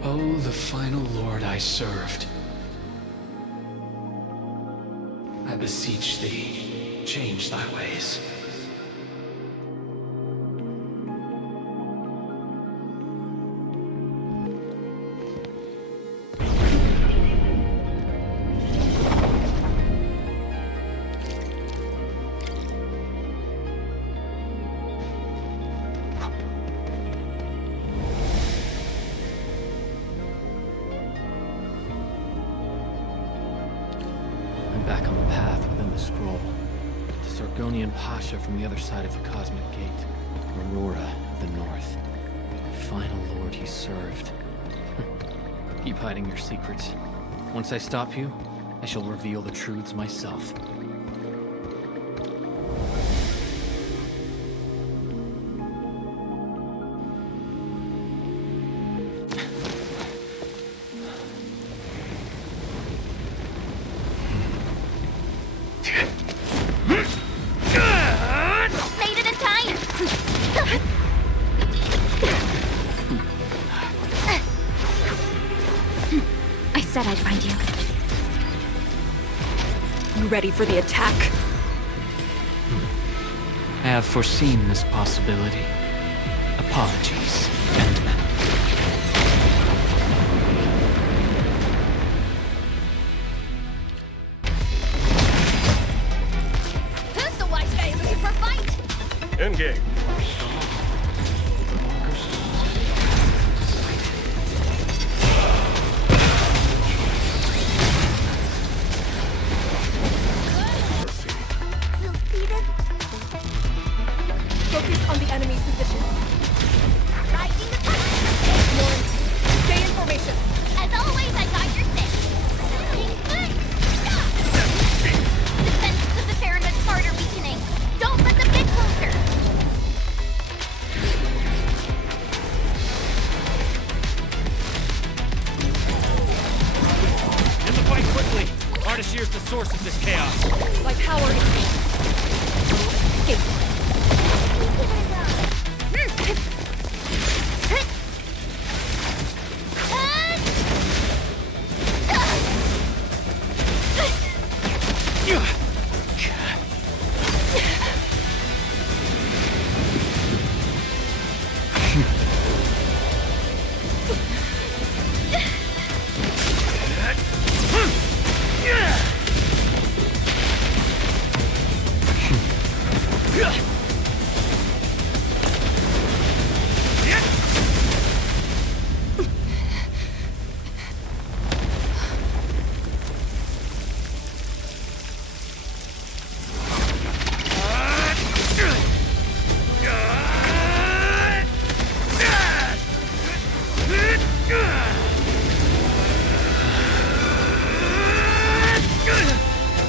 Oh, the final lord I served. I beseech thee, change thy ways. Back on the path within the scroll. The Sargonian Pasha from the other side of the Cosmic Gate. Aurora of the North. The final lord he served. Keep hiding your secrets. Once I stop you, I shall reveal the truths myself. Said I'd find you. You ready for the attack? I have foreseen this possibility. Apologies, Endmin. Who's the wise guy looking for a fight? Endgame. Focus on the enemy's position. Rising the sun. Stay in formation. As always, I got your six. Defenses of the Pheramut part are weakening. Don't let them get closer. In the fight quickly! Ardashir's the source of this chaos. My power is escape.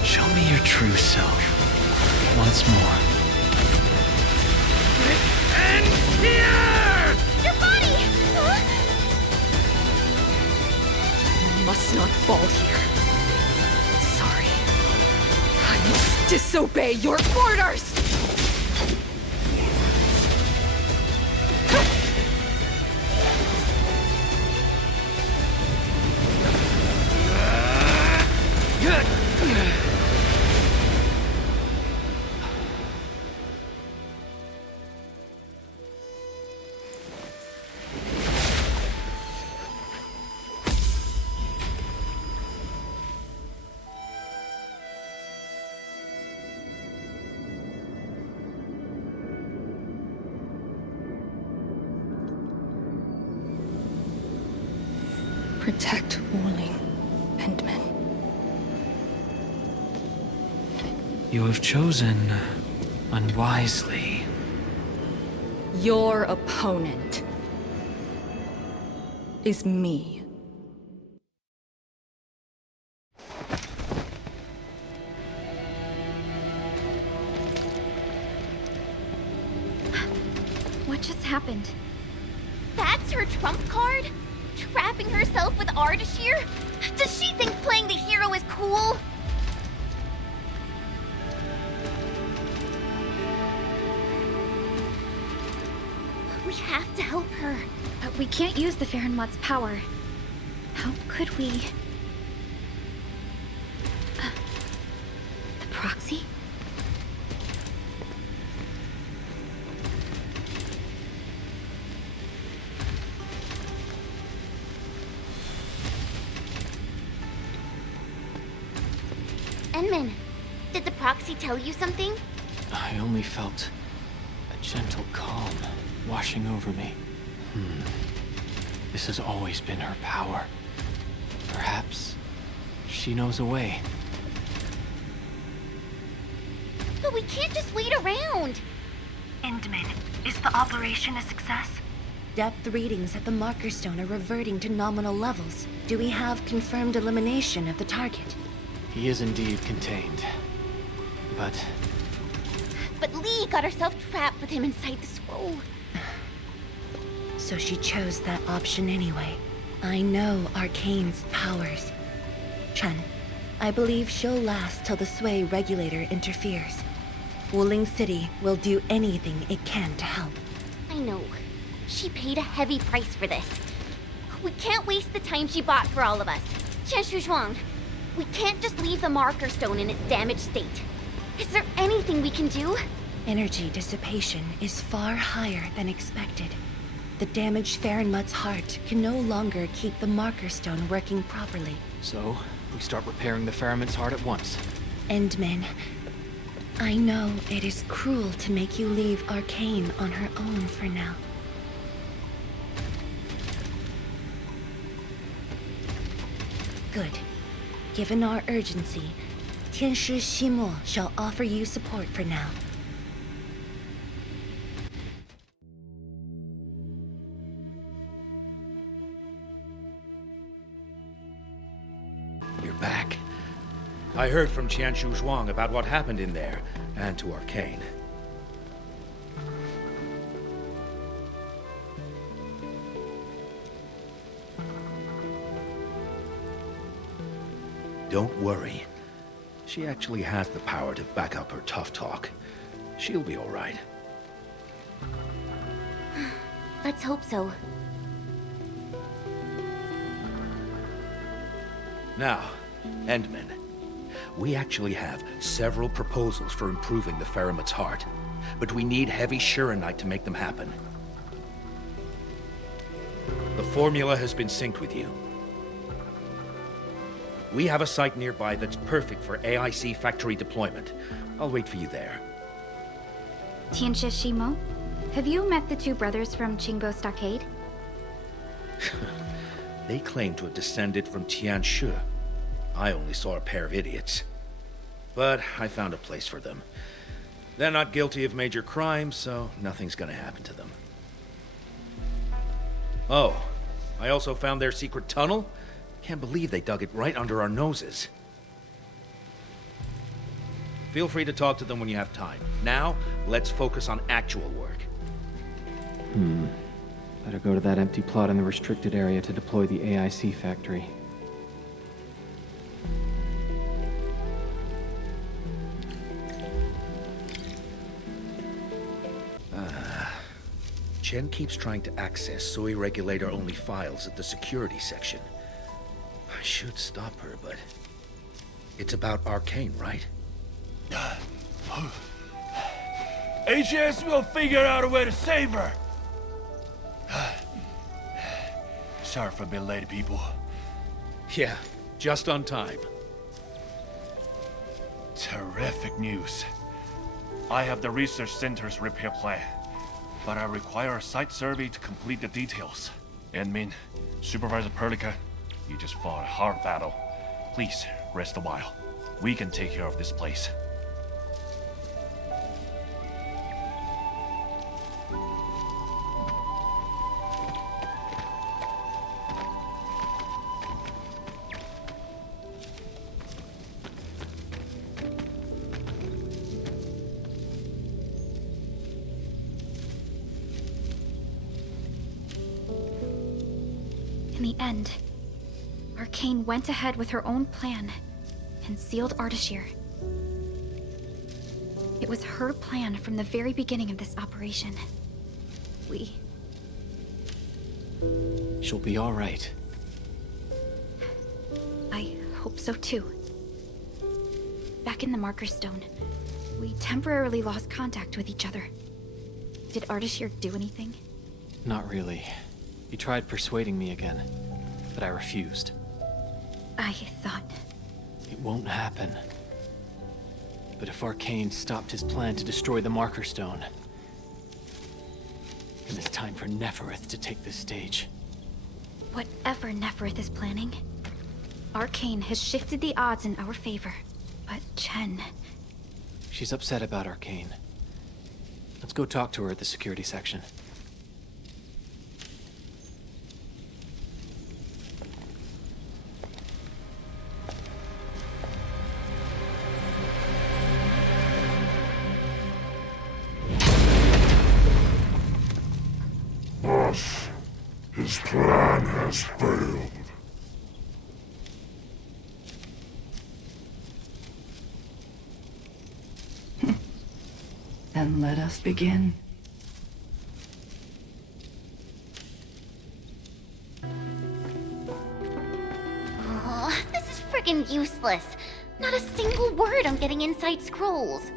Show me your true self. Once more. And here! Your body! You must not fall here. Sorry. I must disobey your orders! protect Wuling, Endmin. You have chosen unwisely. Your opponent is me. What just happened? That's her trump card? Trapping herself with Ardashir? Does she think playing the hero is cool? We have to help her. But we can't use the Pheramut's power. How could we... the proxy? Endmin, did the proxy tell you something? I only felt a gentle calm washing over me. This has always been her power. Perhaps she knows a way. But we can't just wait around. Endmin, is the operation a success? Depth readings at the marker stone are reverting to nominal levels. Do we have confirmed elimination of the target? He is indeed contained. But Lee got herself trapped with him inside the scroll. So she chose that option anyway. I know Arcane's powers. Chen, I believe she'll last till the Sway regulator interferes. Wuling City will do anything it can to help. I know. She paid a heavy price for this. We can't waste the time she bought for all of us. Qianshu Zhuang, we can't just leave the marker stone in its damaged state. Is there anything we can do? Energy dissipation is far higher than expected. The damaged Pheramut's heart can no longer keep the marker stone working properly. so, we start repairing the Pheramut's heart at once. Endmin, I know it is cruel to make you leave Arcane on her own for now. Good. Given our urgency, Tianshi Ximo shall offer you support for now. You're back. I heard from Qianshu Zhuang about what happened in there, and to Arcane. Don't worry. She actually has the power to back up her tough talk. She'll be all right. Let's hope so. Now, Endmin. We actually have several proposals for improving the Pheramut's heart, but we need heavy Xiranite to make them happen. The formula has been synced with you. We have a site nearby that's perfect for AIC factory deployment. I'll wait for you there. Tianshi Shimo? Have you met the two brothers from Qingbo Stockade? They claim to have descended from Tianshu. I only saw a pair of idiots. But I found a place for them. They're not guilty of major crimes, so nothing's gonna happen to them. Oh, I also found their secret tunnel. Can't believe they dug it right under our noses. Feel free to talk to them when you have time. Now, let's focus on actual work. Better go to that empty plot in the restricted area to deploy the AIC factory. Chen keeps trying to access Sui regulator-only files at the security section. I should stop her, but... It's about Arcane, right? HS will figure out a way to save her! Sorry for a bit late, people. Yeah, just on time. Terrific news. I have the research center's repair plan, but I require a site survey to complete the details. Endmin, Supervisor Perlica, You just fought a hard battle. Please, rest a while. We can take care of this place. In the end, Arcane went ahead with her own plan and sealed Ardashir. It was her plan from the very beginning of this operation. She'll be all right. I hope so too. Back in the Marker Stone, we temporarily lost contact with each other. Did Ardashir do anything? Not really. He tried persuading me again, but I refused. I thought... It won't happen. But if Arcane stopped his plan to destroy the Marker Stone, then it's time for Nefarith to take this stage. Whatever Nefarith is planning, Arcane has shifted the odds in our favor. But Chen... She's upset about Arcane. Let's go talk to her at the security section. Boss, his plan has failed. Then let us begin. Oh, this is friggin' useless. Not a single word on getting inside scrolls.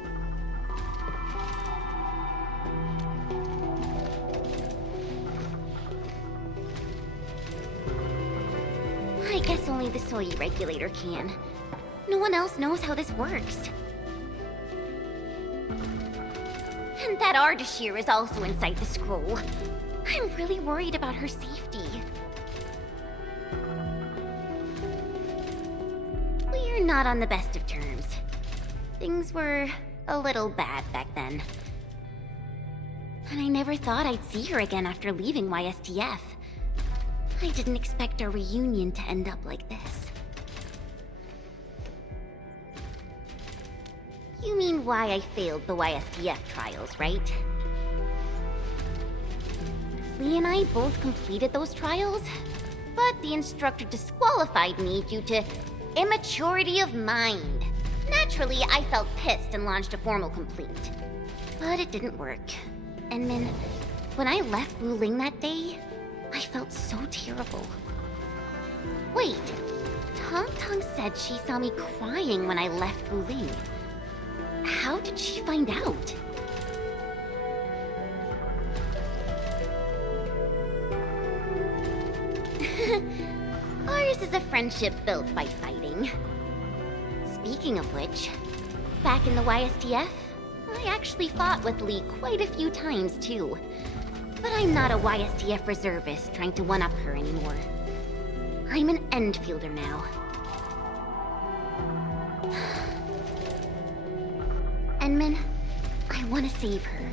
I guess only the soy regulator can. No one else knows how this works. And that Ardashir is also inside the scroll. I'm really worried about her safety. We're not on the best of terms. Things were a little bad back then. And I never thought I'd see her again after leaving YSTF. I didn't expect our reunion to end up like this. You mean why I failed the YSTF trials, right? Lee and I both completed those trials, but the instructor disqualified me due to immaturity of mind. Naturally, I felt pissed and launched a formal complaint. But it didn't work. Endmin, when I left Wuling that day, I felt so terrible. Wait, Tong said she saw me crying when I left Wuling. How did she find out? Ours is a friendship built by fighting. Speaking of which, back in the YSTF, I actually fought with Lee quite a few times too. But I'm not a YSTF reservist trying to one-up her anymore. I'm an Endfielder now. Endmin, I want to save her.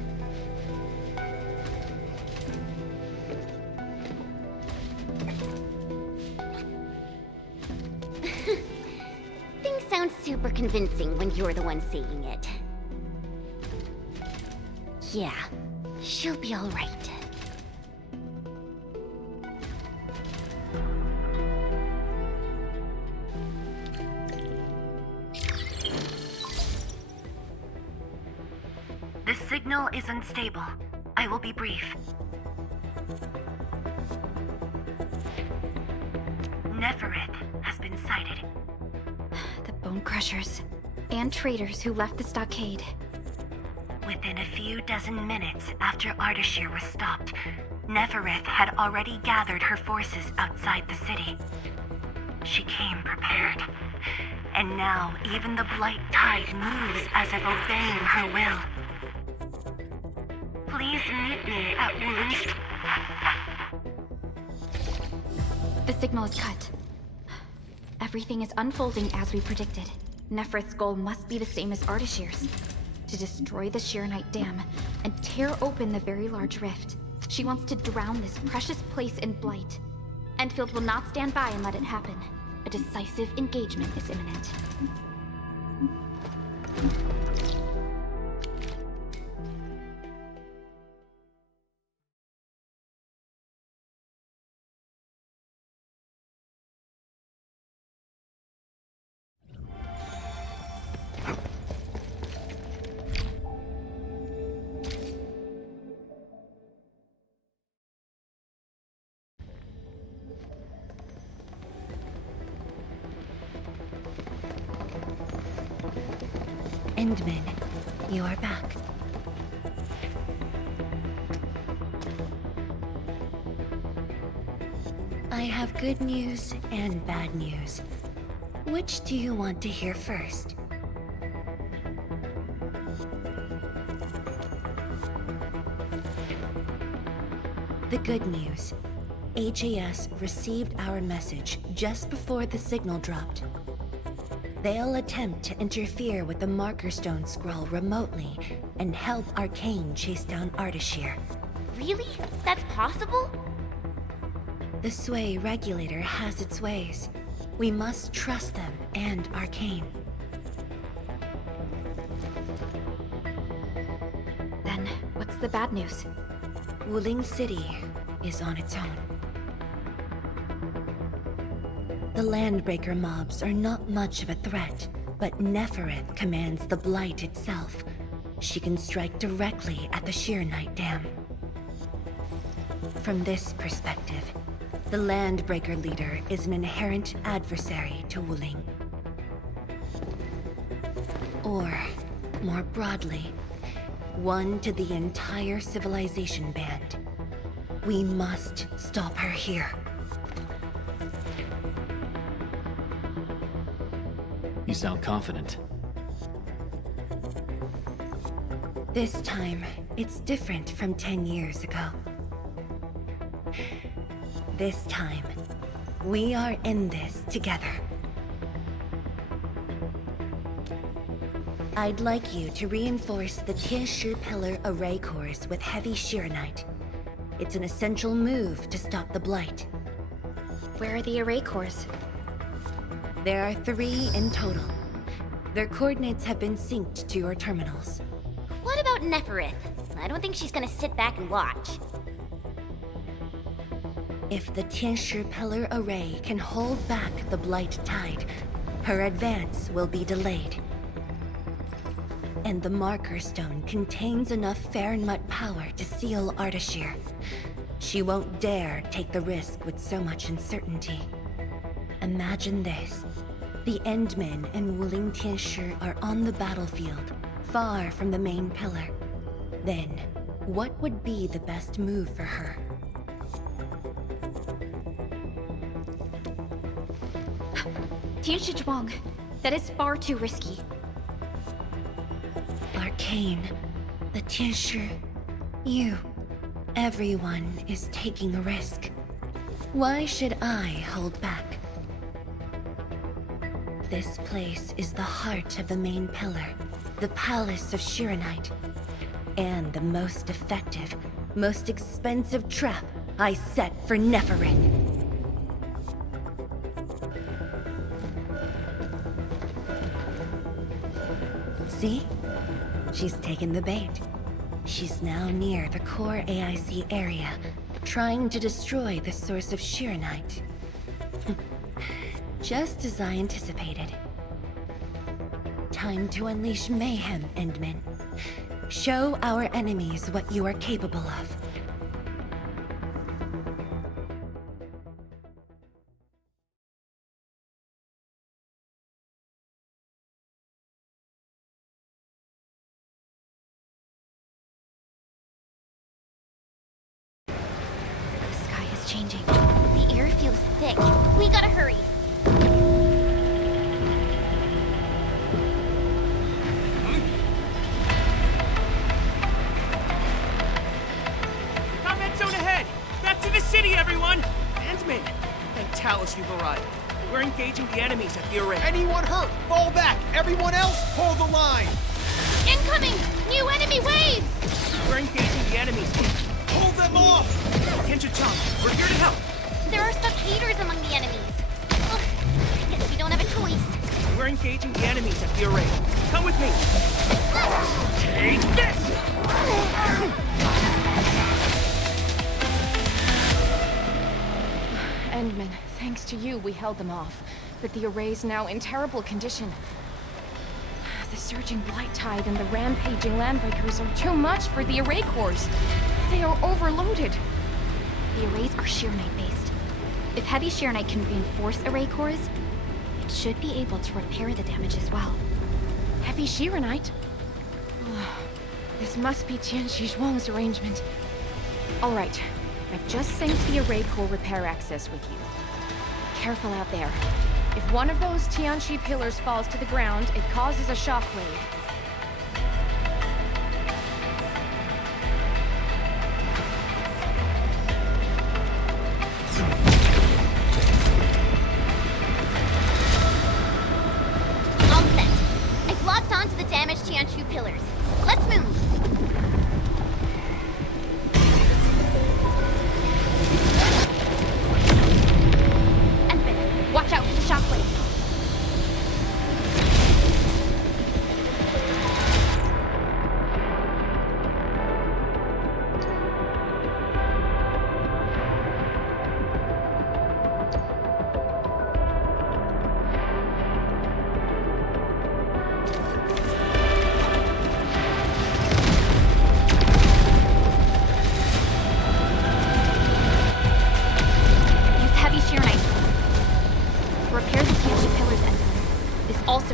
Things sound super convincing when you're the one saying it. Yeah, she'll be all right. The signal is unstable. I will be brief. Nefarith has been sighted. The Bone Crushers and traitors who left the stockade. Within a few dozen minutes after Ardashir was stopped, Nefarith had already gathered her forces outside the city. She came prepared. And now even the Blight Tide moves as if obeying her will. Please meet me at Wuling. The signal is cut. Everything is unfolding as we predicted. Nefarith's goal must be the same as Ardashir's. To destroy the Xiranite Dam and tear open the very large rift. She wants to drown this precious place in blight. Endfield will not stand by and let it happen. A decisive engagement is imminent. Endmin, you are back. I have good news and bad news. Which do you want to hear first? The good news. HAS received our message just before the signal dropped. They'll attempt to interfere with the Marker Stone scroll remotely and help Arcane chase down Ardashir. Really? That's possible? The Sway regulator has its ways. We must trust them and Arcane. Then, what's the bad news? Wuling City is on its own. The Landbreaker mobs are not much of a threat, but Nefarith commands the Blight itself. She can strike directly at the Xiranite Dam. From this perspective, the Landbreaker leader is an inherent adversary to Wuling. Or, more broadly, one to the entire civilization band. We must stop her here. You sound confident. This time, it's different from 10 years ago. This time, we are in this together. I'd like you to reinforce the Tianshi Pillar array cores with heavy Xiranite. It's an essential move to stop the Blight. Where are the array cores? There are 3 in total. Their coordinates have been synced to your terminals. What about Nefarith? I don't think she's gonna sit back and watch. If the Tianshi Pillar array can hold back the Blight Tide, her advance will be delayed. And the Marker Stone contains enough Pheramut power to seal Ardashir. She won't dare take the risk with so much uncertainty. Imagine this. The Endmin and Wuling Tianshi are on the battlefield, far from the main pillar. Then, what would be the best move for her? Tianshi Zhuang. That is far too risky. Arcane, the Tianshi, you. Everyone is taking a risk. Why should I hold back? This place is the heart of the main pillar, the Palace of Xiranite, and the most effective, most expensive trap I set for Nefarith. See? She's taken the bait. She's now near the core AIC area, trying to destroy the source of Xiranite. Just as I anticipated. Time to unleash mayhem, Endmin. Show our enemies what you are capable of. The sky is changing. The air feels thick. We gotta hurry. Combat zone ahead! Back to the city, everyone! Endmin! Thank Talos you've arrived. We're engaged engaging the enemies at the array. Anyone hurt, fall back. Everyone else, hold the line. Incoming! New enemy waves! We're engaging the enemies. Hold them off! Kensha-chan, we're here to help. There are stockaders among the enemies. Ugh, I guess we don't have a choice. We're engaging the enemies at the array. Come with me. Take this! Endmin, thanks to you, we held them off. But the array's now in terrible condition. The surging Blight Tide and the rampaging landbreakers are too much for the array cores. They are overloaded. The arrays are Xiranite based. If heavy Xiranite can reinforce array cores, it should be able to repair the damage as well. Heavy Xiranite? This must be Tianxi Zhuang's arrangement. Alright, I've just synced the array core repair access with you. Careful out there. If one of those Tianxi pillars falls to the ground, it causes a shockwave. All set. I've locked onto the damaged Tianchu pillars. Let's move. Endmin, watch out for the shockwave.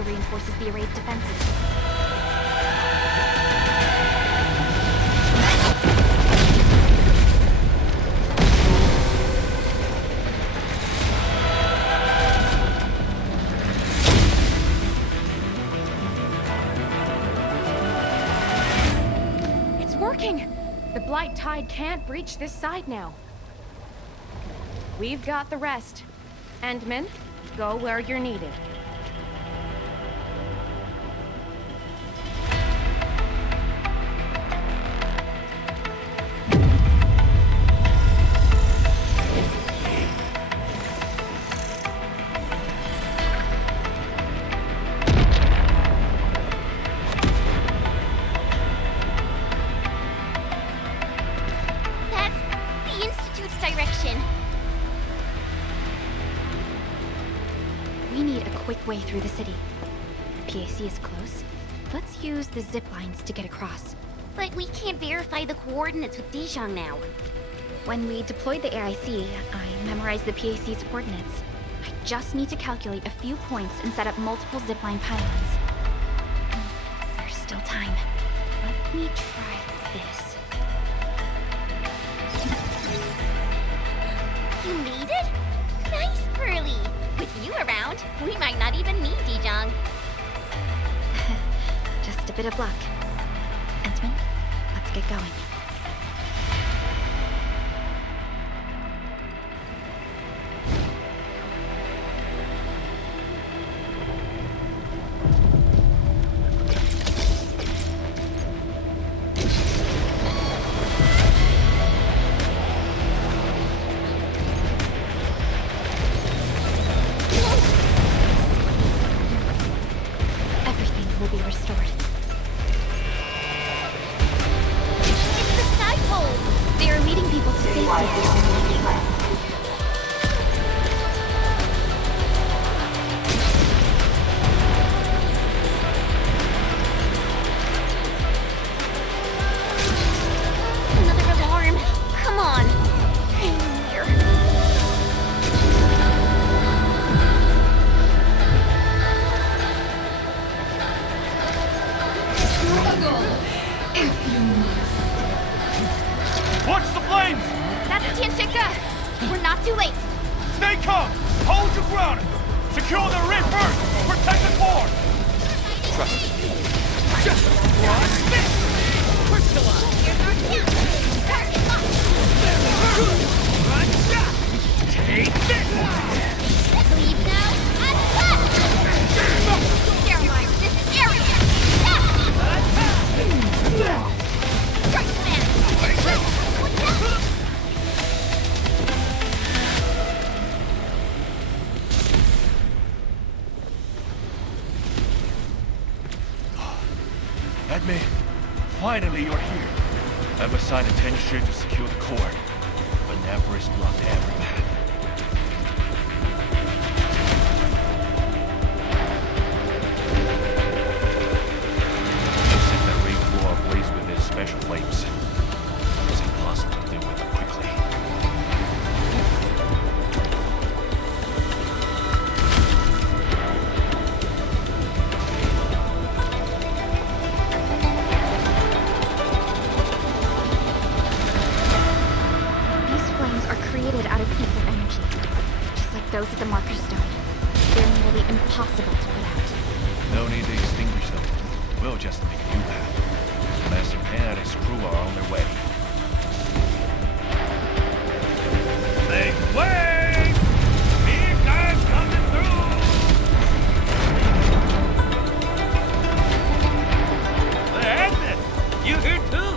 Reinforces the array's defenses. It's working! The Blight Tide can't breach this side now. We've got the rest. Endmin, go where you're needed. Way through the city. The PAC is close. Let's use the zip lines to get across. But we can't verify the coordinates with Dijon now. When we deployed the AIC, I memorized the PAC's coordinates. I just need to calculate a few points and set up multiple zipline pylons. There's still time. Let me try this. You made it? Nice, Pearly! With you around, we might not even need Dijon. Just a bit of luck. Endmin, let's get going. Leave now? Endmin, finally you're here. I've assigned attention to secure the core, but Nefarith blocked every path. She set the ring floor ablaze with its special flames. It's impossible to deal with them quickly. Those at the Marker Stone. They're nearly impossible to put out. No need to extinguish them. We'll just make a new path. Master Pan and his crew are on their way. Make way! Big guys coming through! Endmin! You here too?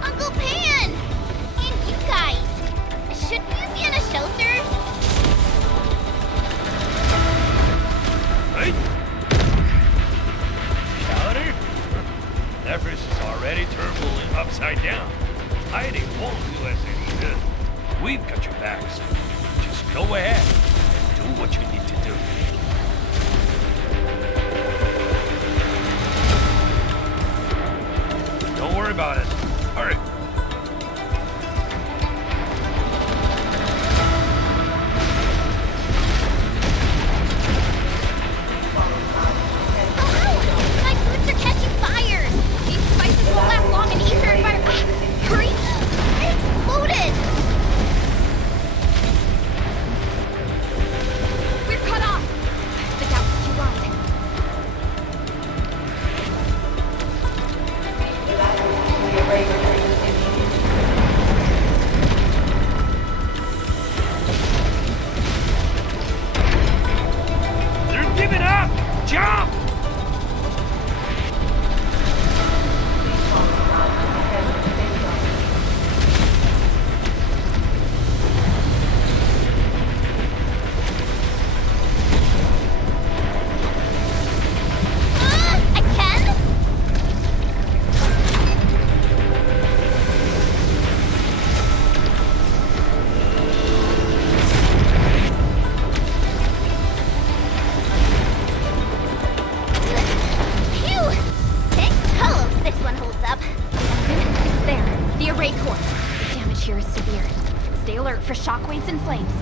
Uncle Pan! And you guys! Shouldn't you be in a shelter? Hey! Shelter? Nefarith is already turning upside down. Hiding won't do us any good. We've got your backs. Just go ahead and do what you need to do. Don't worry about it. Hurry. For shockwaves and flames.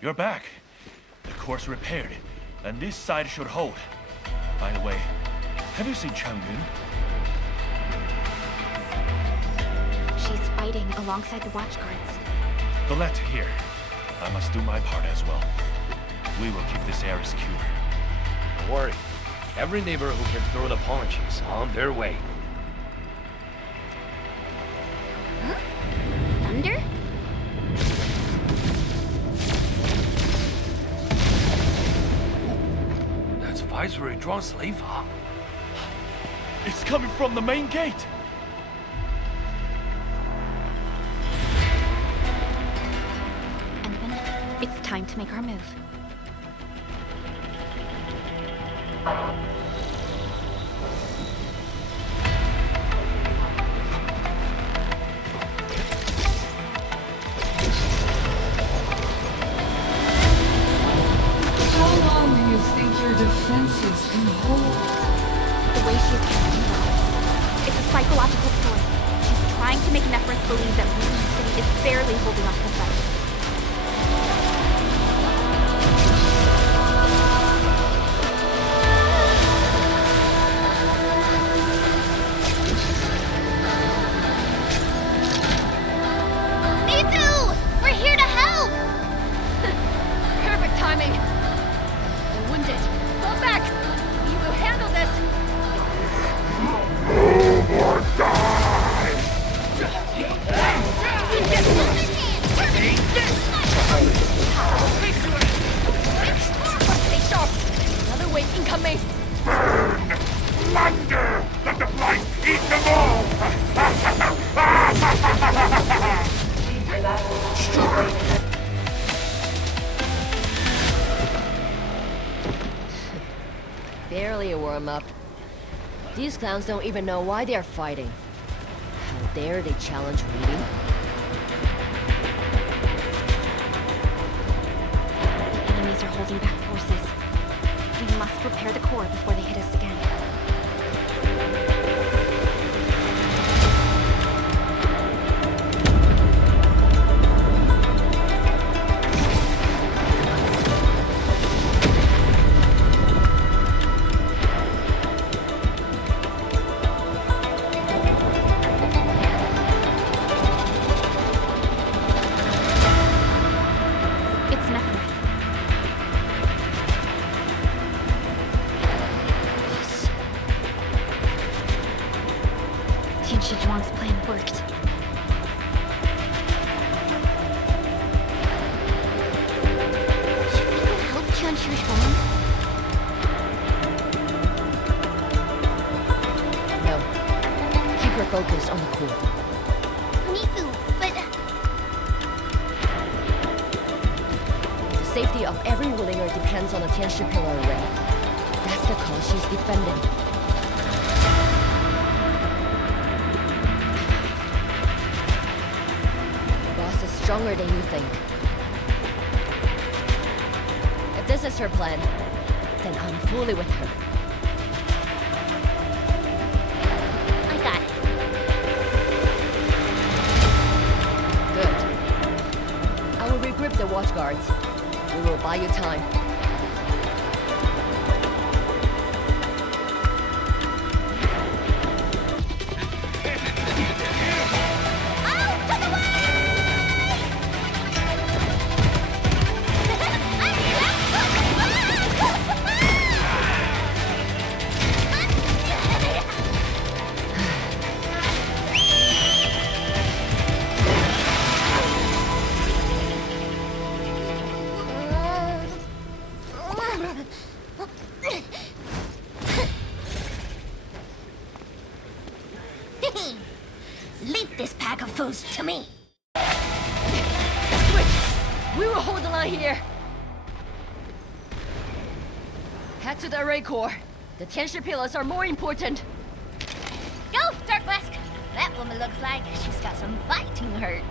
You're back. The core's repaired, and this side should hold. By the way, have you seen Chang Yun? She's fighting alongside the watchguards. Glad to hear. I must do my part as well. We will keep this area secure. Don't worry. Every neighbor who can throw the punch is on their way. Huh? Thunder? That's Viceroy drawn slave, huh? It's coming from the main gate! Endmin, it's time to make our move. Defenses can hold. The way she's casting her, it's a psychological ploy. She's trying to make Nefarith believe that Wuling City is barely holding up the fight. Barely a warm-up. These clowns don't even know why they're fighting. How dare they challenge Wuling? The enemies are holding back forces. We must repair the core before they hit us again. Focus on the core. Mifu, but... The safety of every Wulinger depends on the Tianshi Pillar array. That's the cause she's defending. Boss is stronger than you think. If this is her plan, then I'm fully with her. Regroup the watch guards. We will buy you time. Leave this pack of fools to me. Switch! We will hold the line here. Head to the array core. The Tianshi pillars are more important. Go, Darkmask! That woman looks like she's got some fighting hurt.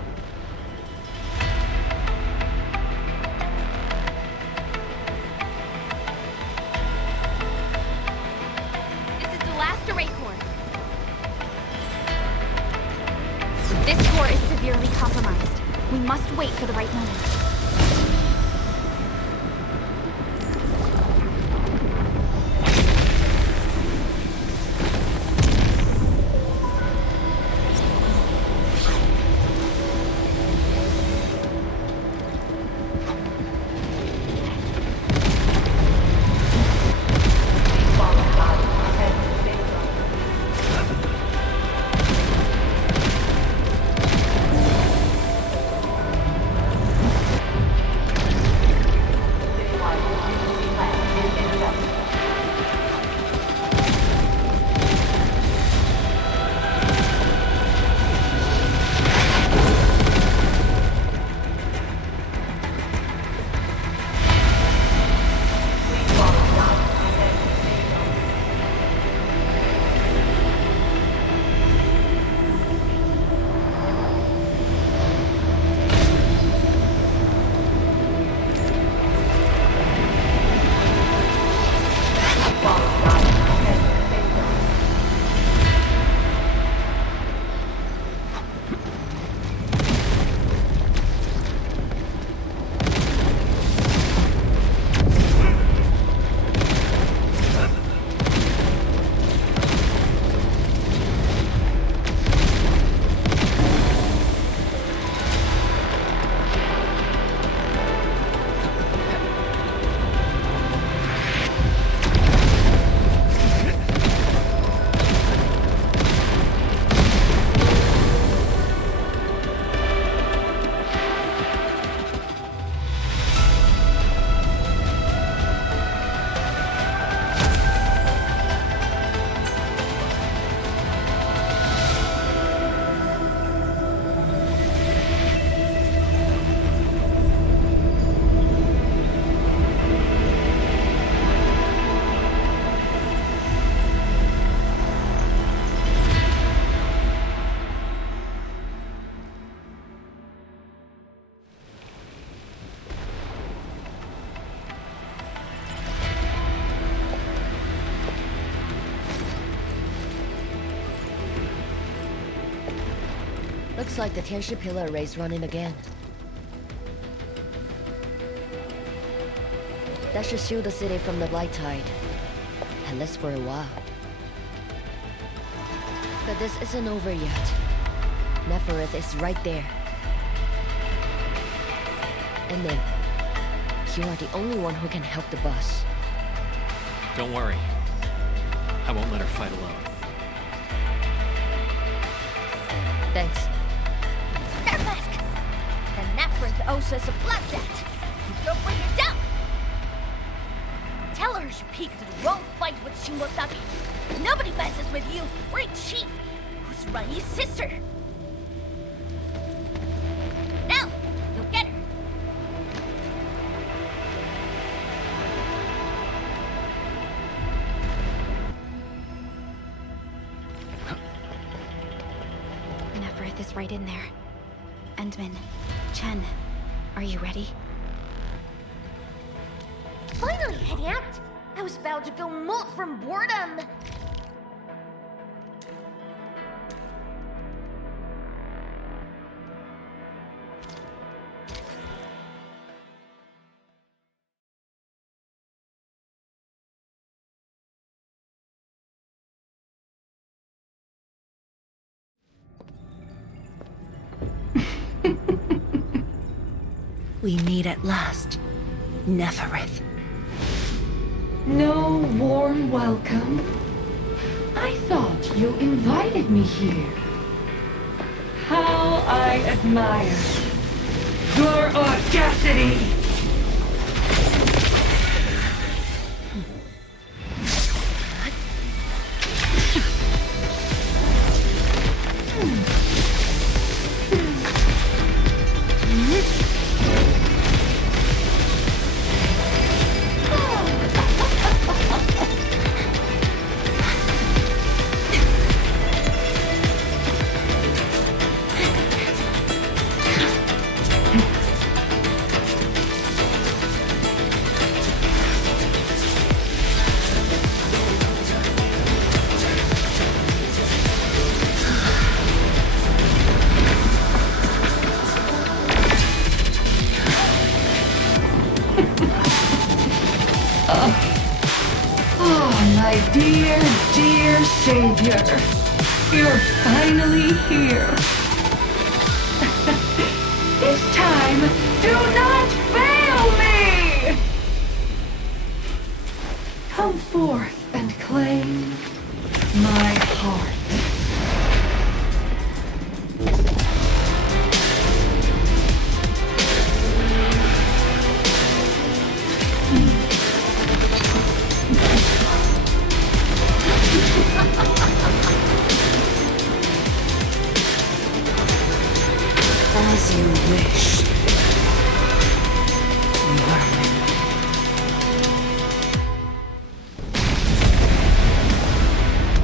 This is the last array core. This core is severely compromised. We must wait for the right moment. Looks like the Tianshi Pillar array's running again. That should shield the city from the Blight Tide. At least for a while. But this isn't over yet. Nefarith is right there. And then, you are the only one who can help the boss. Don't worry. I won't let her fight alone. Thanks. That mask! The Nefarith owes us a blood debt. Go bring her down! Tell her she peeked the wrong fight with Shimbosaki. Nobody messes with you. We're a chief who's Rai's sister. Now, go get her. Nefarith is right in there. Endmin, Chen, are you ready? Finally, heading out. I was about to go molt from boredom. We meet at last. Nefarith. No warm welcome? I thought you invited me here. How I admire your audacity! My dear, dear savior, you're finally here. This time, do not fail me! Come forth and claim my heart. As you wish. Vermin.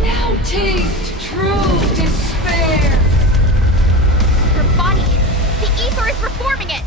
Now taste true despair! Her body! The ether is reforming it!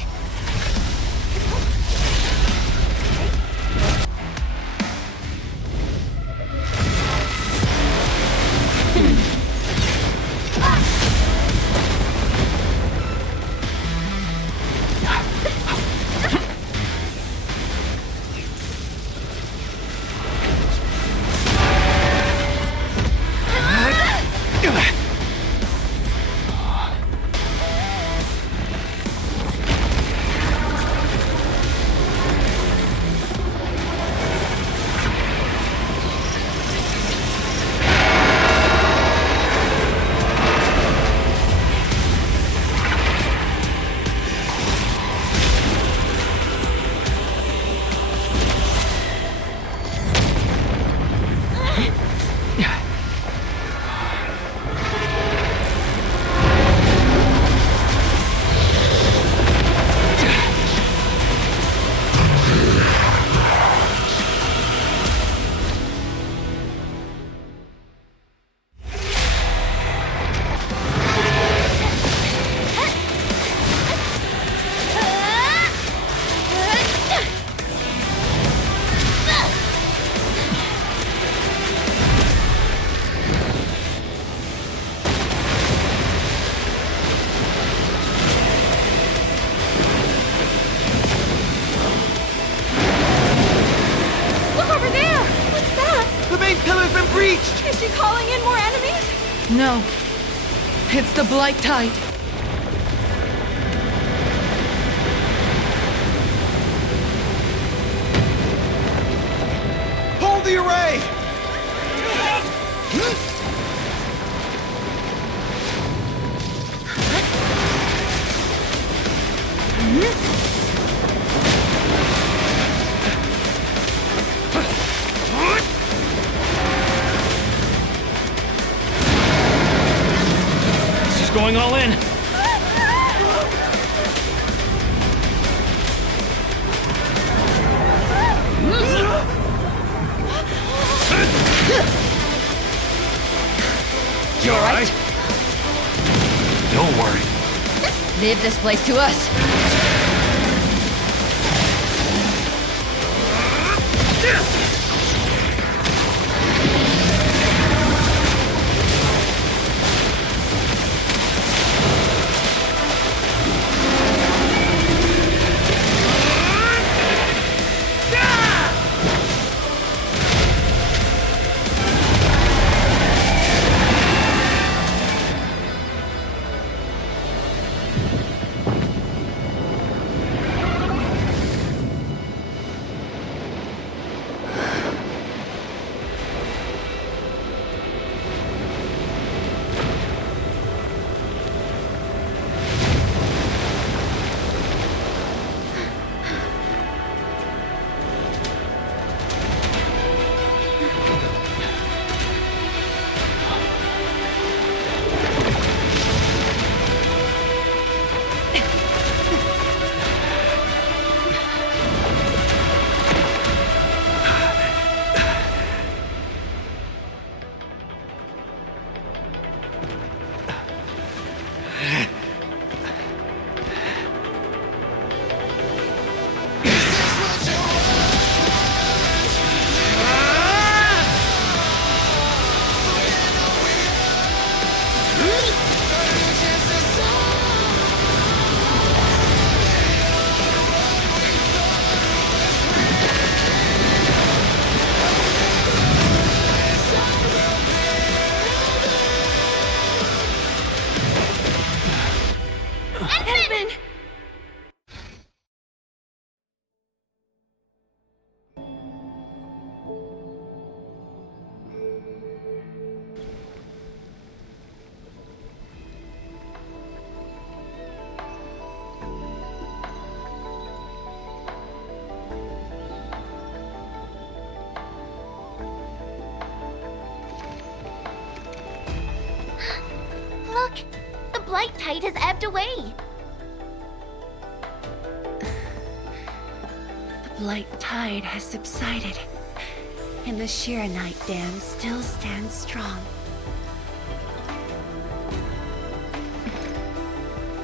main pillar's been breached! Is she calling in more enemies? No. It's the Blight Tide. Hold the array! She's going all in. You alright? Don't worry. Leave this place to us. Look! The Blight Tide has ebbed away! The Blight Tide has subsided, and the Xiranite Dam still stands strong.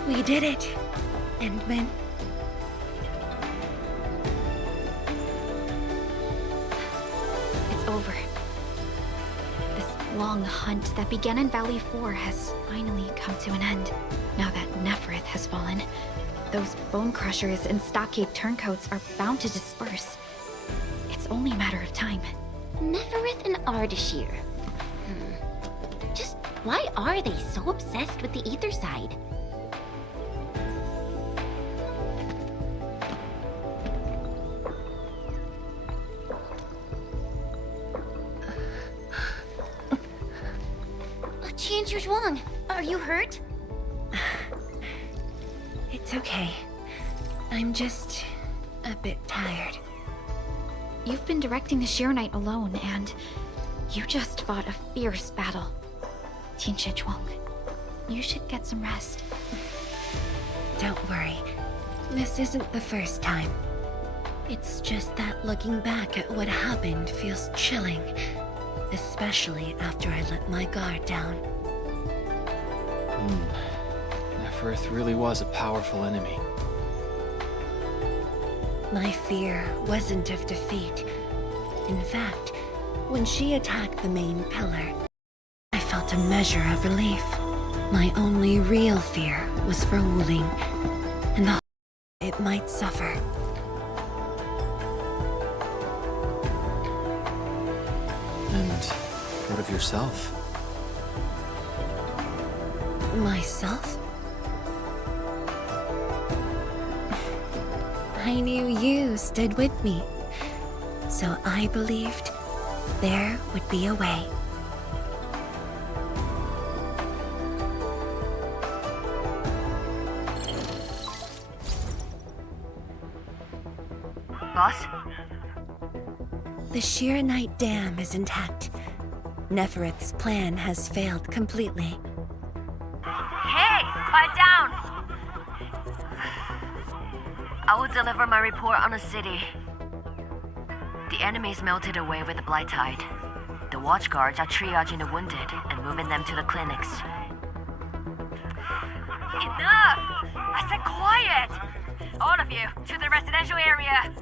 We did it, Endmin. It's over. This long hunt that began in Valley 4 has finally come to an end. Now that Nefarith has fallen, those bone crushers and stockade turncoats are bound to disperse. It's only a matter of time. Nefarith and Ardashir. Just why are they so obsessed with the ether side? Zhuang, are you hurt? It's okay. I'm just a bit tired. You've been directing the Xiranite alone, and you just fought a fierce battle. Zhuang, you should get some rest. Don't worry. This isn't the first time. It's just that looking back at what happened feels chilling. Especially after I let my guard down. Nefarith really was a powerful enemy. My fear wasn't of defeat. In fact, when she attacked the main pillar, I felt a measure of relief. My only real fear was for Wuling, and the it might suffer. And What of yourself? Myself? I knew you stood with me, so I believed there would be a way. Boss? The Xiranite Dam is intact. Nefarith's plan has failed completely. Hey, quiet down! I will deliver my report on the city. The enemy's melted away with the Blight Tide. The watchguards are triaging the wounded and moving them to the clinics. Enough! I said quiet! All of you, to the residential area!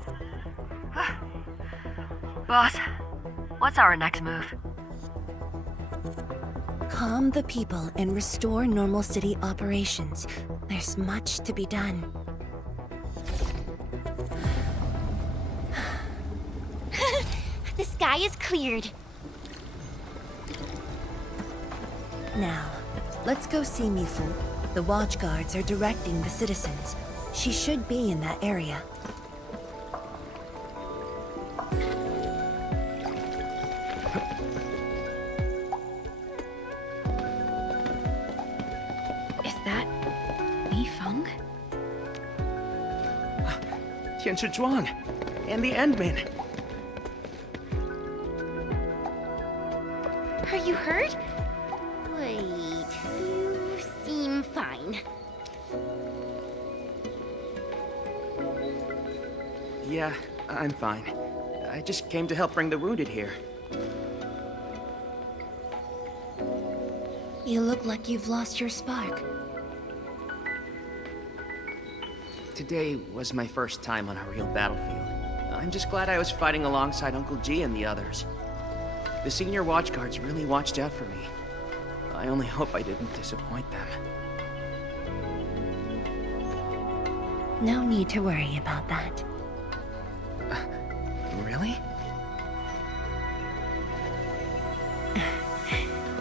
Boss, what's our next move? Calm the people and restore normal city operations. There's much to be done. The sky is cleared. Now, let's go see Mifu. The watchguards are directing the citizens. She should be in that area. Is that Mifeng? Tianshi Zhuang and the Endmin. Are you hurt? Wait, you seem fine. Yeah, I'm fine. I just came to help bring the wounded here. You look like you've lost your spark. Today was my first time on a real battlefield. I'm just glad I was fighting alongside Uncle G and the others. The senior watchguards really watched out for me. I only hope I didn't disappoint them. No need to worry about that. Really?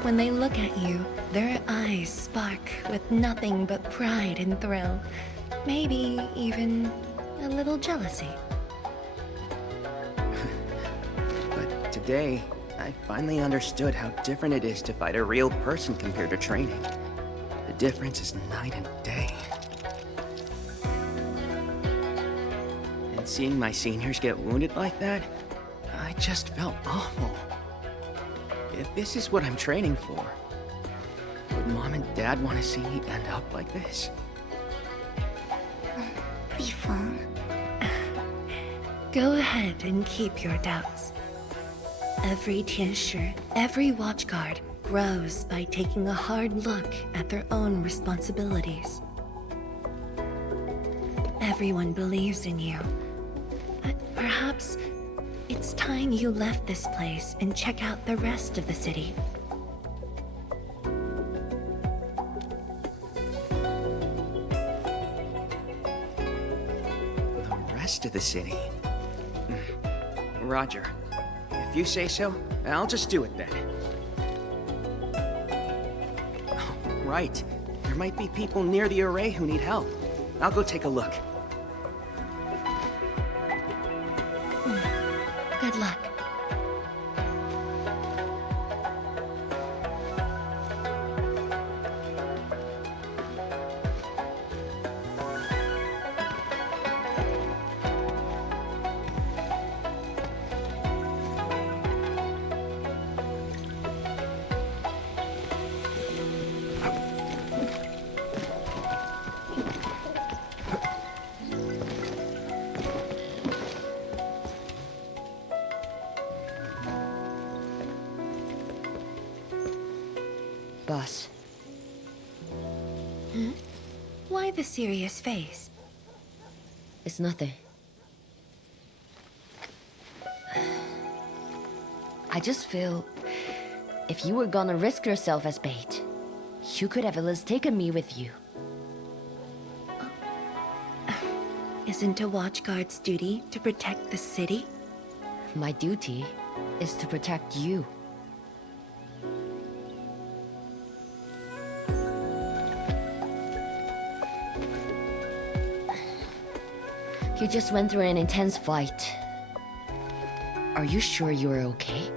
When they look at you, their eyes spark with nothing but pride and thrill. Maybe even a little jealousy. But today, I finally understood how different it is to fight a real person compared to training. The difference is night and day. And seeing my seniors get wounded like that, I just felt awful. If this is what I'm training for, would Mom and Dad want to see me end up like this? Mifeng. Go ahead and keep your doubts. Every Tianshi, every watchguard, grows by taking a hard look at their own responsibilities. Everyone believes in you. But perhaps it's time you left this place and check out the rest of the city. The rest of the city? Roger. If you say so, I'll just do it then. Oh, right. There might be people near the array who need help. I'll go take a look. Good luck. Boss. Why the serious face? It's nothing. I just feel... if you were gonna risk yourself as bait, you could have at least taken me with you. Isn't a watchguard's duty to protect the city? My duty is to protect you. You just went through an intense fight. Are you sure you're okay?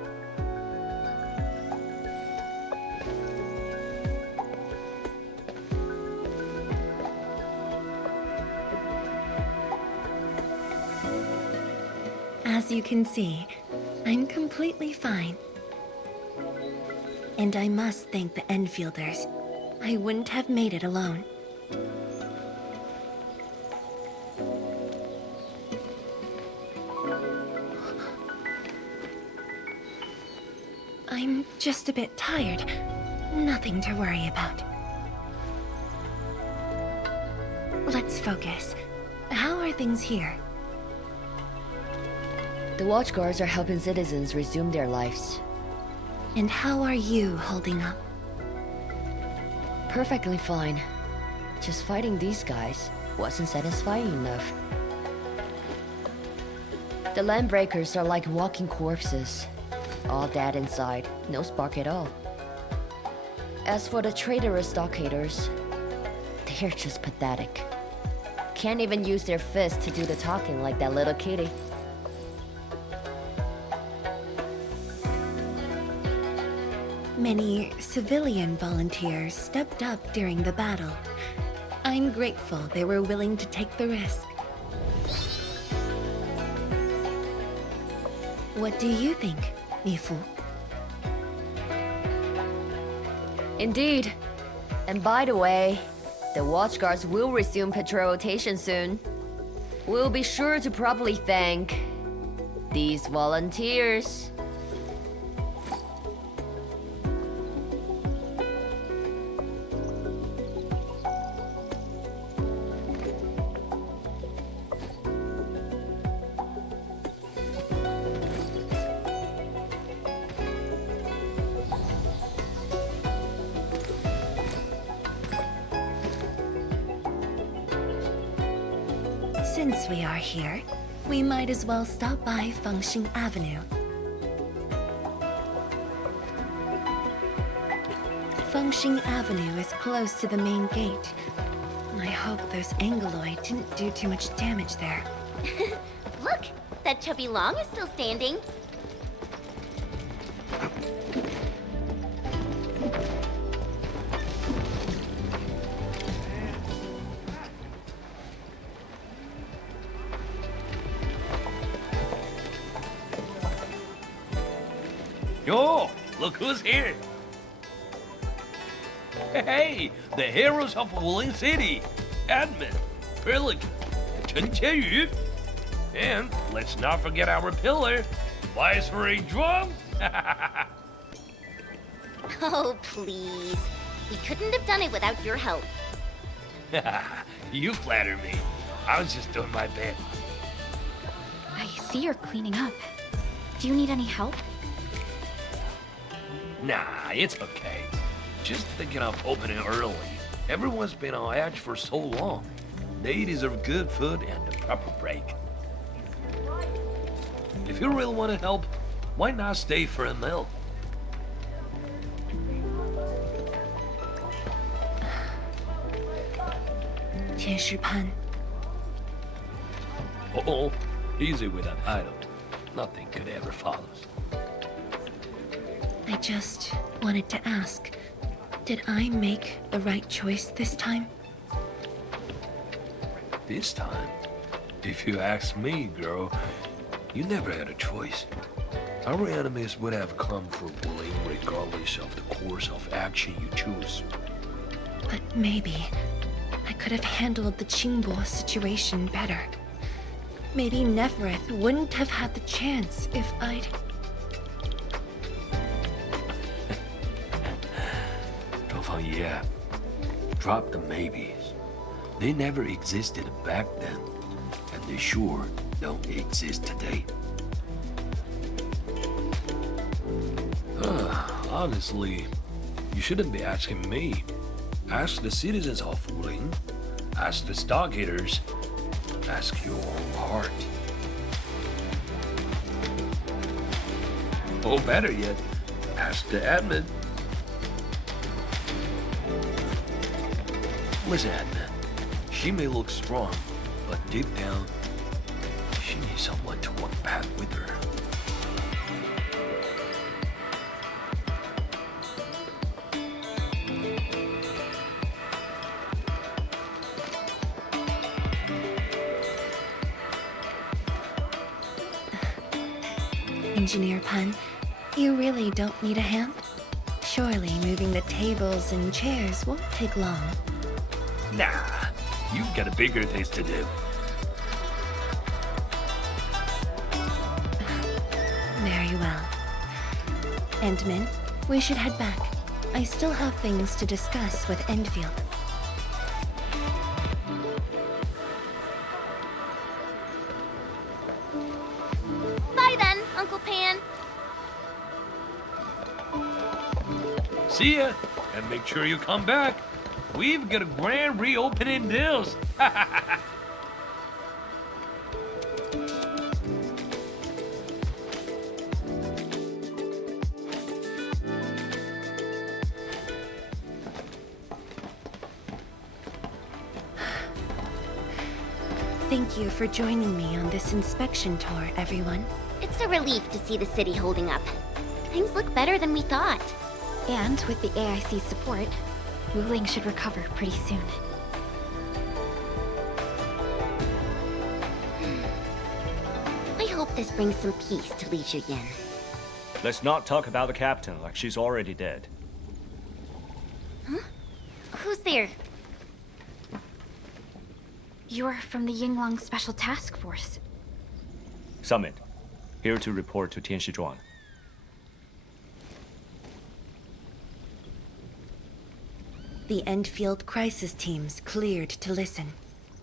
As you can see, I'm completely fine. And I must thank the Enfielders. I wouldn't have made it alone. I'm just a bit tired. Nothing to worry about. Let's focus. How are things here? The Watchguards are helping citizens resume their lives. And how are you holding up? Perfectly fine. Just fighting these guys wasn't satisfying enough. The Landbreakers are like walking corpses. All dead inside, no spark at all. As for the traitorous Stockaders, they're just pathetic. Can't even use their fists to do the talking like that little kitty. Many civilian volunteers stepped up during the battle. I'm grateful they were willing to take the risk. What do you think, Mifu? Indeed. And by the way, the Watchguards will resume patrol rotation soon. We'll be sure to properly thank these volunteers. Since we are here, we might as well stop by Fengxing Avenue. Fengxing Avenue is close to the main gate. I hope those Angloid didn't do too much damage there. Look, that chubby Long is still standing. Yo, look who's here. Hey, the heroes of Wuling City. Endmin, Pheramut, Chen Qianyu. And let's not forget our pillar, Viceroy Drum. Oh, please. We couldn't have done it without your help. You flatter me. I was just doing my bit. I see you're cleaning up. Do you need any help? Nah, it's okay. Just thinking of opening early. Everyone's been on edge for so long. They deserve good food and a proper break. If you really want to help, why not stay for a meal? Tianshipan. Oh, easy with that item. Nothing could ever follow. I just wanted to ask, did I make the right choice this time? This time, if you ask me, girl, you never had a choice. Our enemies would have come for Wuling regardless of the course of action you choose. But maybe I could have handled the Qingbo situation better. Maybe Nefarith wouldn't have had the chance if I'd... Yeah, drop the maybes. They never existed back then, and they sure don't exist today. Honestly, you shouldn't be asking me. Ask the citizens of Wuling, ask the Stockaders, ask your own heart. Or better yet, ask the admin. Listen, Endmin, she may look strong, but deep down, have with her. Engineer Pun, you really don't need a hand? Surely moving the tables and chairs won't take long. Nah, you've got bigger things to do. Very well. Endmin, we should head back. I still have things to discuss with Endfield. Bye then, Uncle Pan. See ya, and make sure you come back. We've got a grand reopening deals. Thank you for joining me on this inspection tour, everyone. It's a relief to see the city holding up. Things look better than we thought. And with the AIC's support, Wuling should recover pretty soon. I hope this brings some peace to Li Xiyan. Let's not talk about the captain like she's already dead. Huh? Who's there? You're from the Yinglang Special Task Force. Summit, here to report to Tianshizhuang. The Endfield crisis team's cleared to listen.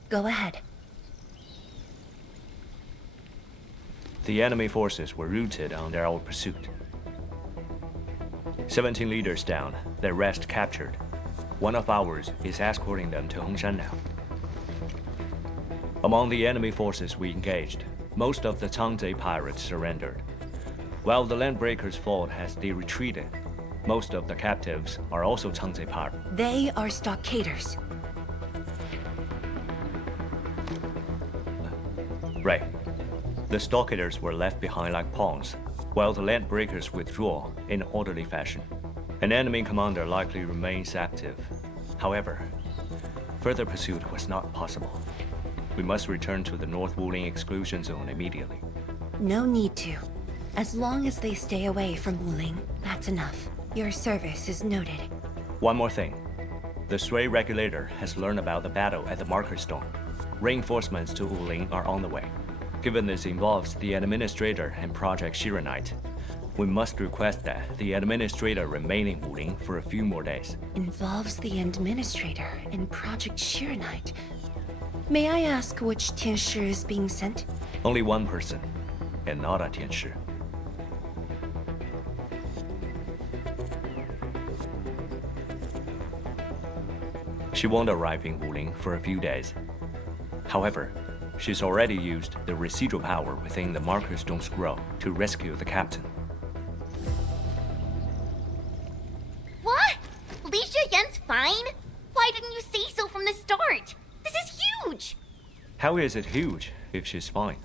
Go ahead. The enemy forces were routed under our pursuit. 17 leaders down, the rest captured. One of ours is escorting them to Hongshan now. Among the enemy forces we engaged, most of the Changzhe pirates surrendered. While the Landbreakers' fleet has retreated, most of the captives are also Changzhe pirates. They are stockaders. Right. The stockaders were left behind like pawns, while the Landbreakers withdraw in orderly fashion. An enemy commander likely remains active. However, further pursuit was not possible. We must return to the North Wuling exclusion zone immediately. No need to. As long as they stay away from Wuling, that's enough. Your service is noted. One more thing. The Sui regulator has learned about the battle at the Marker Stone. Reinforcements to Wuling are on the way. Given this involves the Administrator and Project Xiranite, we must request that the Administrator remain in Wuling for a few more days. Involves the Administrator and Project Xiranite. May I ask which Tianshi is being sent? Only one person, and not a Tianshi. She won't arrive in Wuling for a few days. However, she's already used the residual power within the Marker Stone Scroll to rescue the captain. What? Li Xiyan's fine? Why didn't you say so from the start? This is huge! How is it huge if she's fine?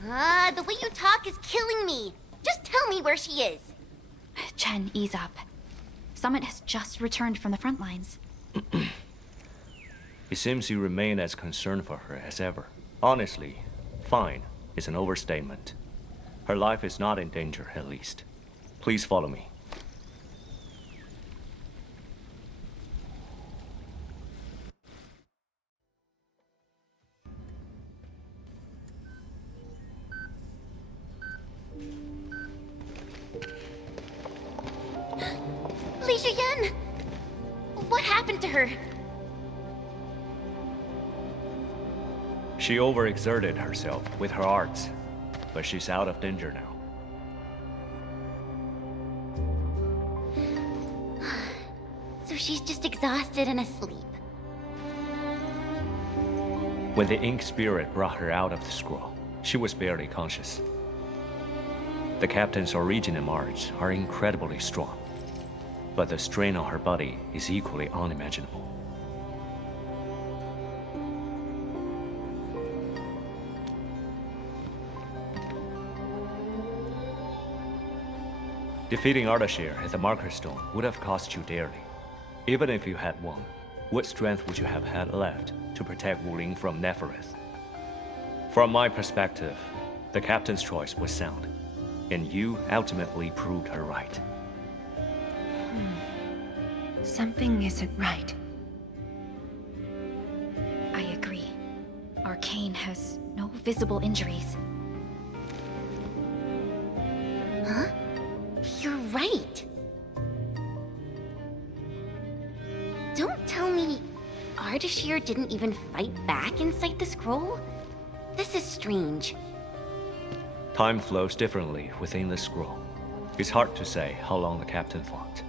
The way you talk is killing me. Just tell me where she is. Chen, ease up. Summit has just returned from the front lines. It seems you remain as concerned for her as ever. Honestly, fine is an overstatement. Her life is not in danger, at least. Please follow me. Li Xiyan! What happened to her? She overexerted herself with her arts, but she's out of danger now. So she's just exhausted and asleep. When the Ink Spirit brought her out of the scroll, she was barely conscious. The captain's origin and arts are incredibly strong, but the strain on her body is equally unimaginable. Defeating Ardashir at the Marker Stone would have cost you dearly. Even if you had won, what strength would you have had left to protect Wuling from Nefarith? From my perspective, the captain's choice was sound, and you ultimately proved her right. Something isn't right. I agree. Arcane has no visible injuries. Huh? You're right. Don't tell me Ardashir didn't even fight back inside the scroll? This is strange. Time flows differently within the scroll. It's hard to say how long the captain fought.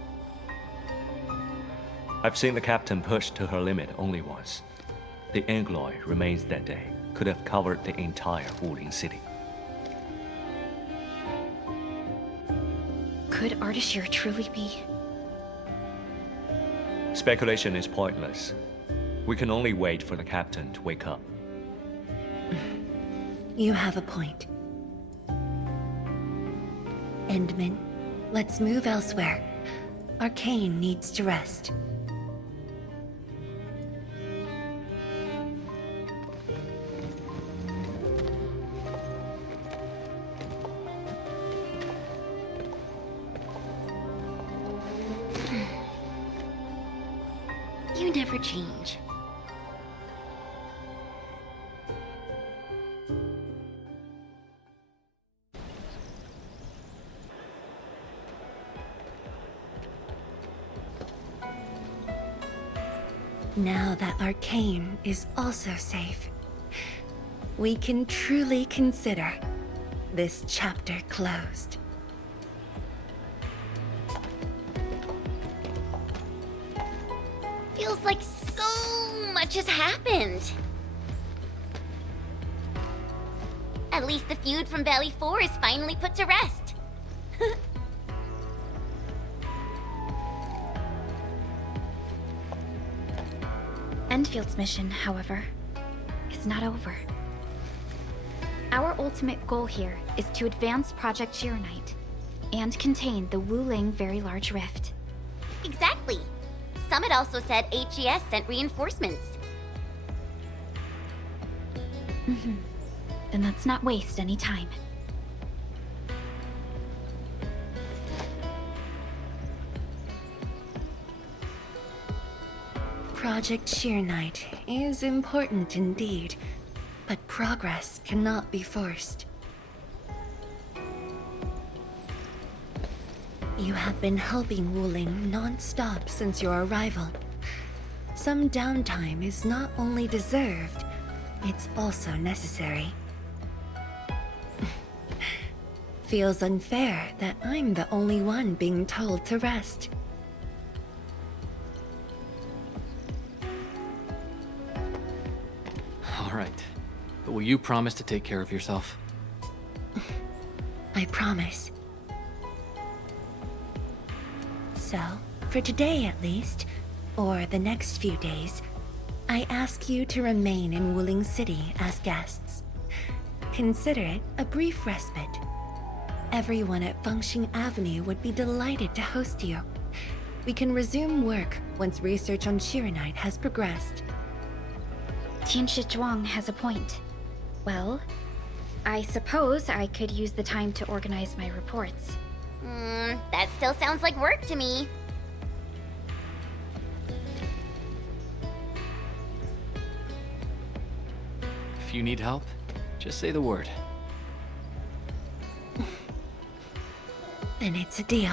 I've seen the captain push to her limit only once. The Angloy remains that day could have covered the entire Wuling City. Could Ardashir truly be? Speculation is pointless. We can only wait for the captain to wake up. You have a point. Endmin, let's move elsewhere. Arcane needs to rest. You never change. Now that Arcane is also safe, we can truly consider this chapter closed. Feels like so much has happened. At least the feud from Valley 4 is finally put to rest. Endfield's mission, however, is not over. Our ultimate goal here is to advance Project Xiranite and contain the Wuling Very Large Rift. Exactly. Summit also said HES sent reinforcements. Then let's not waste any time. Project Xiranite is important indeed, but progress cannot be forced. You have been helping Wuling non-stop since your arrival. Some downtime is not only deserved, it's also necessary. Feels unfair that I'm the only one being told to rest. All right. But will you promise to take care of yourself? I promise. So, for today at least, or the next few days, I ask you to remain in Wuling City as guests. Consider it a brief respite. Everyone at Fengxing Avenue would be delighted to host you. We can resume work once research on Xiranite has progressed. Tianshi Zhuang has a point. Well, I suppose I could use the time to organize my reports. That still sounds like work to me. If you need help, just say the word. Then it's a deal.